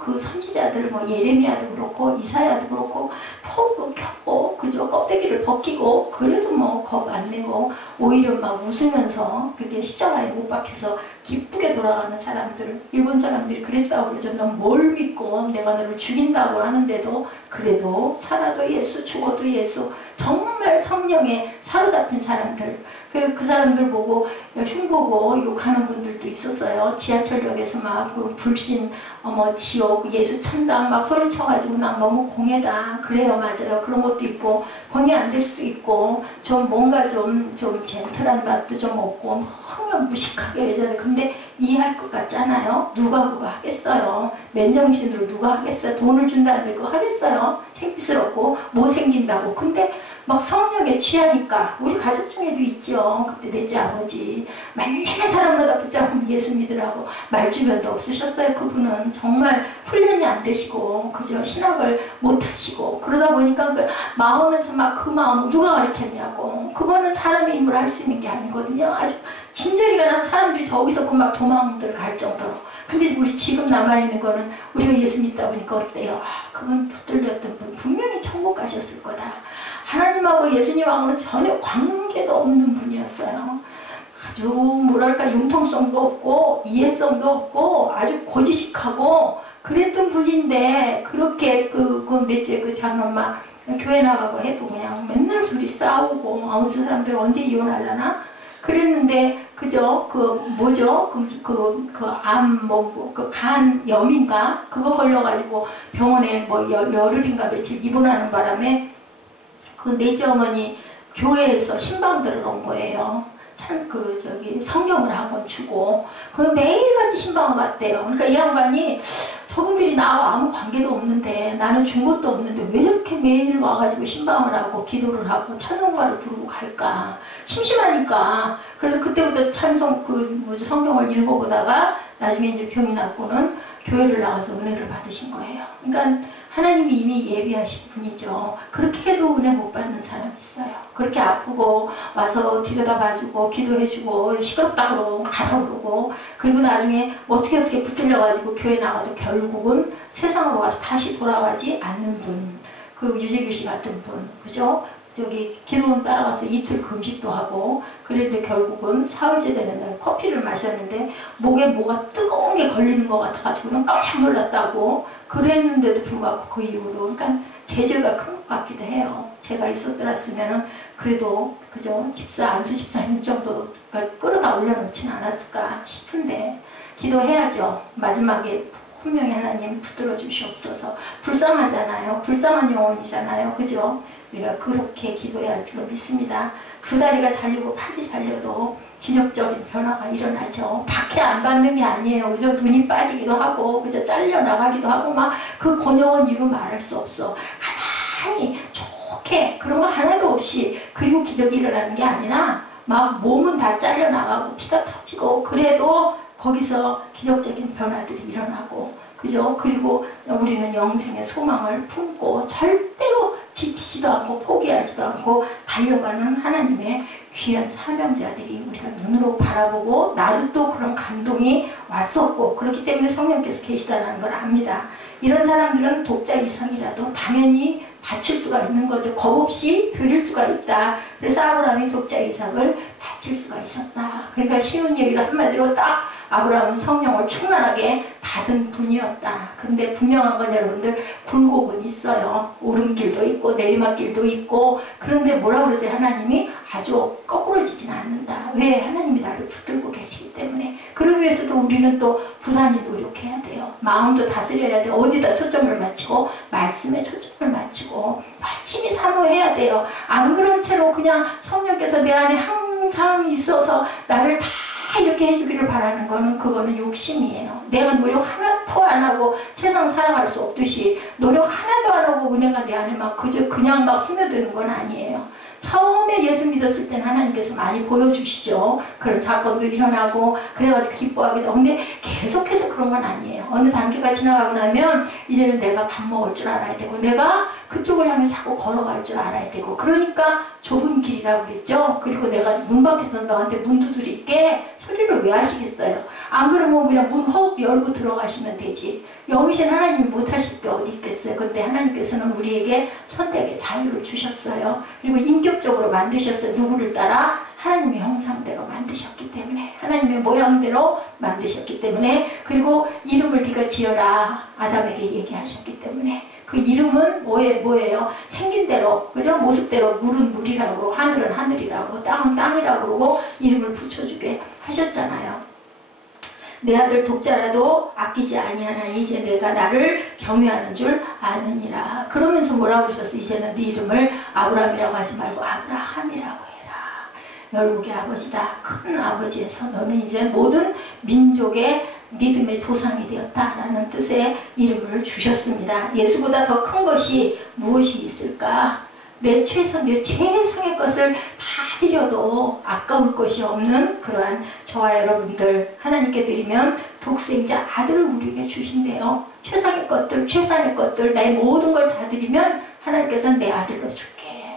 그 선지자들 예레미야도 그렇고 이사야도 그렇고 톱을 켜고 그저 껍데기를 벗기고 그래도 겁 안 내고 오히려 막 웃으면서 그게 십자가에 못 박혀서 기쁘게 돌아가는 사람들, 일본 사람들이 그랬다고 그러죠. 넌 뭘 믿고 내가 너를 죽인다고 하는데도 그래도 살아도 예수, 죽어도 예수. 정말 성령에 사로잡힌 사람들. 그 사람들 보고 흉보고 욕하는 분들도 있었어요. 지하철역에서 막 불신, 지옥, 예수 천당 막 소리쳐가지고 나 너무 공해다. 그래요, 맞아요. 그런 것도 있고 공해 안 될 수도 있고 좀 뭔가 좀 젠틀한 맛도 좀 없고 너무 무식하게 예전에 근데 이해할 것 같지 않아요? 누가 그거 하겠어요? 맨정신으로 누가 하겠어요? 돈을 준다는데 그거 하겠어요? 창피스럽고 뭐 생긴다고. 근데 막 성령에 취하니까 우리 가족 중에도 있죠. 그때 넷째 아버지 만나는 사람마다 붙잡으면 예수 믿으라고 말주변도 없으셨어요. 그분은 정말 훈련이 안 되시고 그저 신학을 못 하시고 그러다 보니까 그 마음에서 막 그 마음 누가 가르쳤냐고. 그거는 사람의 힘으로 할 수 있는 게 아니거든요. 아주 진저리가 나서 사람들이 저기서 그 막 도망들 갈 정도로. 근데 우리 지금 남아있는 거는 우리가 예수 믿다 보니까 어때요? 그건 붙들렸던 분 분명히 천국 가셨을 거다. 하나님하고 예수님하고는 전혀 관계도 없는 분이었어요. 아주 뭐랄까 융통성도 없고 이해성도 없고 아주 고지식하고 그랬던 분인데 그렇게 넷째 그 장엄마 교회 나가고 해도 그냥 맨날 둘이 싸우고 아무 사람들 언제 이혼하려나 그랬는데 그저 뭐죠 간염인가 그거 걸려가지고 병원에 열흘인가 며칠 입원하는 바람에 그 넷째 어머니 교회에서 신방들을 온 거예요. 성경을 한 권 주고 매일같이 신방을 왔대요. 그러니까 이 양반이 저분들이 나와 아무 관계도 없는데 나는 준 것도 없는데 왜 저렇게 매일 와가지고 신방을 하고 기도를 하고 찬송가를 부르고 갈까 심심하니까. 그래서 그때부터 성경을 읽어보다가 나중에 이제 병이 났고는 교회를 나가서 은혜를 받으신 거예요. 그러니까 하나님이 이미 예비하신 분이죠. 그렇게 해도 은혜 못 받는 사람이 있어요. 그렇게 아프고 와서 들여다봐주고 기도해주고 시끄럽다 그러고 가라 그러고 그리고 나중에 어떻게 붙들려가지고 교회 나가도 결국은 세상으로 와서 다시 돌아가지 않는 분, 그 유재규 씨 같은 분, 그죠? 저기 기도원 따라가서 이틀 금식도 하고 그랬는데 결국은 사흘째 되는 날 커피를 마셨는데 목에 뭐가 뜨거운 게 걸리는 것 같아가지고는 깜짝 놀랐다고 그랬는데도 불구하고 그 이후로 그러니까 재주가 큰 것 같기도 해요. 제가 있었더랬으면은 그래도 그죠? 안수 집사님 정도 끌어다 올려놓지는 않았을까 싶은데 기도해야죠. 마지막에 분명히 하나님 붙들어 주시옵소서. 불쌍하잖아요. 불쌍한 영혼이잖아요. 그죠? 우리가 그렇게 기도해야 할 줄로 믿습니다. 두 다리가 잘리고 팔이 잘려도 기적적인 변화가 일어나죠. 박해 안 받는 게 아니에요. 그죠? 눈이 빠지기도 하고, 그죠? 잘려나가기도 하고, 막 그 곤욕은 이루 말할 수 없어. 가만히 좋게 그런 거 하나도 없이 그리고 기적이 일어나는 게 아니라 막 몸은 다 잘려나가고 피가 터지고 그래도 거기서 기적적인 변화들이 일어나고, 그죠? 그리고 우리는 영생의 소망을 품고 절대로 지치지도 않고 포기하지도 않고 달려가는 하나님의 귀한 사명자들이 우리가 눈으로 바라보고 나도 또 그런 감동이 왔었고 그렇기 때문에 성령께서 계시다는 걸 압니다. 이런 사람들은 독자 이상이라도 당연히 바칠 수가 있는 거죠. 겁 없이 드릴 수가 있다. 그래서 아브라함이 독자 이삭을 바칠 수가 있었다. 그러니까 쉬운 얘기를 한마디로 딱 아브라함은 성령을 충만하게 받은 분이었다. 근데 분명한 건 여러분들 굴곡은 있어요. 오름길도 있고 내리막길도 있고 그런데 뭐라 그러세요? 하나님이 아주 거꾸러지진 않는다. 왜? 하나님이 나를 붙들고 계시기 때문에. 그러기 위해서도 우리는 또 부단히 노력해야 돼요. 마음도 다스려야 돼요. 어디다 초점을 맞추고 말씀에 초점을 맞추고 열심히 사모해야 돼요. 안 그런 채로 그냥 성령께서 내 안에 항상 있어서 나를 다 이렇게 해주기를 바라는 거는 그거는 욕심이에요. 내가 노력 하나도 안 하고 세상 살아갈 수 없듯이 노력 하나도 안 하고 은혜가 내 안에 막 그냥 막 스며드는 건 아니에요. 처음에 예수 믿었을 때는 하나님께서 많이 보여주시죠. 그런 사건도 일어나고 그래가지고 기뻐하기도 하고 근데 계속해서 그런 건 아니에요. 어느 단계가 지나가고 나면 이제는 내가 밥 먹을 줄 알아야 되고 내가 그쪽을 향해 자꾸 걸어갈 줄 알아야 되고 그러니까 좁은 길이라고 그랬죠. 그리고 내가 문 밖에서 너한테 문 두드릴게 소리를 왜 하시겠어요. 안 그러면 그냥 문 허욱 열고 들어가시면 되지. 영이신 하나님이 못하실 게 어디 있겠어요. 근데 하나님께서는 우리에게 선택의 자유를 주셨어요. 그리고 인격적으로 만드셨어요. 누구를 따라? 하나님의 형상대로 만드셨기 때문에 하나님의 모양대로 만드셨기 때문에 그리고 이름을 네가 지어라 아담에게 얘기하셨기 때문에 그 이름은 뭐예요? 생긴 대로 그죠? 모습대로 물은 물이라고 하늘은 하늘이라고 땅은 땅이라고 그러고 이름을 붙여주게 하셨잖아요. 내 아들 독자라도 아끼지 아니하나니 이제 내가 나를 경외하는 줄 아느니라. 그러면서 뭐라고 그러셨어? 이제는 네 이름을 아브라함이라고 하지 말고 아브라함이라고 해라. 열국의 아버지다. 큰 아버지에서 너는 이제 모든 민족의 믿음의 조상이 되었다라는 뜻의 이름을 주셨습니다. 예수보다 더 큰 것이 무엇이 있을까? 내 최선, 내 최상의 것을 다 드려도 아까울 것이 없는 그러한 저와 여러분들 하나님께 드리면 독생자 아들을 우리에게 주신대요. 최상의 것들, 최선의 것들, 내 모든 걸 다 드리면 하나님께서는 내 아들로 줄게.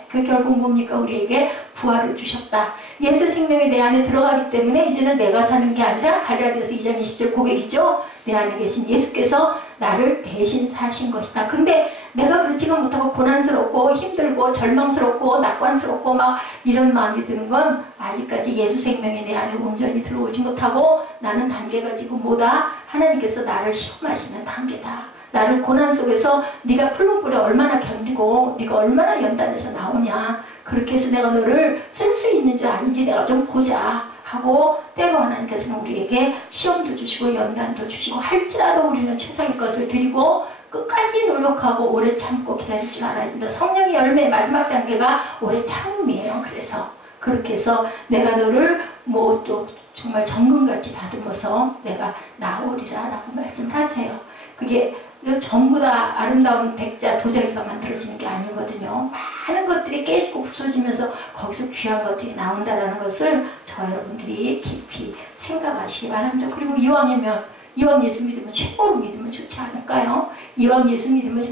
그 결국 뭡니까? 우리에게 부활을 주셨다. 예수 생명이 내 안에 들어가기 때문에 이제는 내가 사는 게 아니라 갈라디아서 2장 20절 고백이죠. 내 안에 계신 예수께서 나를 대신 사신 것이다. 근데 내가 그렇지가 못하고 고난스럽고 힘들고 절망스럽고 낙관스럽고 막 이런 마음이 드는 건 아직까지 예수 생명이 내 안에 온전히 들어오지 못하고 나는 단계가 지금 뭐다? 하나님께서 나를 시험하시는 단계다. 나를 고난 속에서 네가 풀무 불에 얼마나 견디고 네가 얼마나 연단해서 나오냐. 그렇게 해서 내가 너를 쓸 수 있는지 아닌지 내가 좀 보자 하고 때로 하나님께서는 우리에게 시험도 주시고 연단도 주시고 할지라도 우리는 최선의 것을 드리고 끝까지 노력하고 오래 참고 기다릴 줄 알아야 된다. 성령의 열매의 마지막 단계가 오래 참음이에요. 그래서 그렇게 해서 내가 너를 뭐 또 정말 정금같이 다듬어서 내가 나오리라 라고 말씀하세요. 그게 전부 다 아름다운 백자 도자기가 만들어지는 게 아니거든요. 많은 것들이 깨지고 부서지면서 거기서 귀한 것들이 나온다는 것을 저 여러분들이 깊이 생각하시기 바랍니다. 그리고 이왕이면 이왕 예수 믿으면 최고로 믿으면 좋지 않을까요? 이왕 예수 믿으면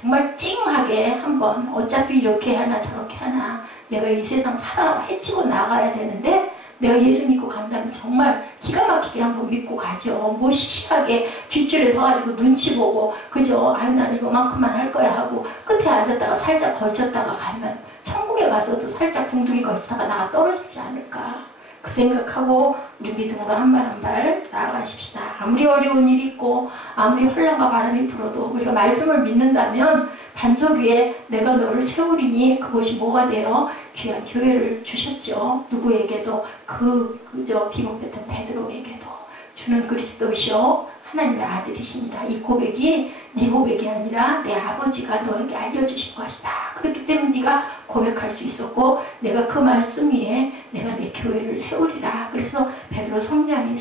정말 찡하게 한번 어차피 이렇게 하나 저렇게 하나 내가 이 세상 살아 헤치고 나가야 되는데 내가 예수 믿고 간다면 정말 기가 막히게 한번 믿고 가죠. 뭐 시시하게 뒷줄에 서가지고 눈치 보고 그죠? 아유 나는 요만큼만 할 거야 하고 끝에 앉았다가 살짝 걸쳤다가 가면 천국에 가서도 살짝 붕둥이 걸치다가 나가 떨어지지 않을까. 그 생각하고 우리 믿음으로 한 발 한 발 나아가십시다. 아무리 어려운 일이 있고 아무리 혼란과 바람이 불어도 우리가 말씀을 믿는다면 반석 위에 내가 너를 세우리니 그것이 뭐가 돼요? 귀한 교회를 주셨죠. 누구에게도 그저 비목했던 베드로에게도 주는 그리스도시요 하나님의 아들이십니다. 이 고백이 네 고백이 아니라 내 아버지가 너에게 알려주신 것이다. 그렇기 때문에 네가 고백할 수 있었고 내가 그 말씀 위에 내가 내 교회를 세우리라. 그래서 베드로 성담이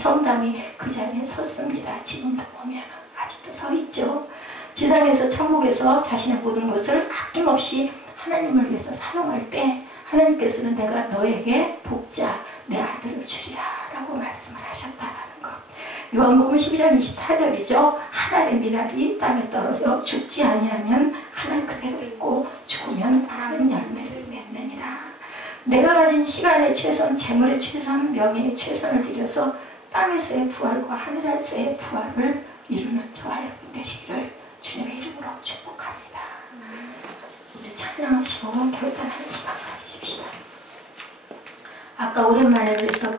그 자리에 섰습니다. 지금도 보면 아직도 서 있죠. 지상에서 천국에서 자신의 모든 것을 아낌없이 하나님을 위해서 사용할 때 하나님께서는 내가 너에게 독자 내 아들을 주리라 라고 말씀을 하셨다라는 것. 요한복음 12장 24절이죠. 한 알의 미랄이 땅에 떨어져 죽지 아니하면 한 알 그대로 있고 죽으면 많은 열매를 맺느니라. 내가 가진 시간의 최선, 재물의 최선, 명예의 최선을 들여서 땅에서의 부활과 하늘에서의 부활을 이루는 저와 여러분 되시기를 주님의 이름으로 축복합니다. 우리 찬양하시고 결단하는 시간 가지십시다. 아까 오랜만에 그래서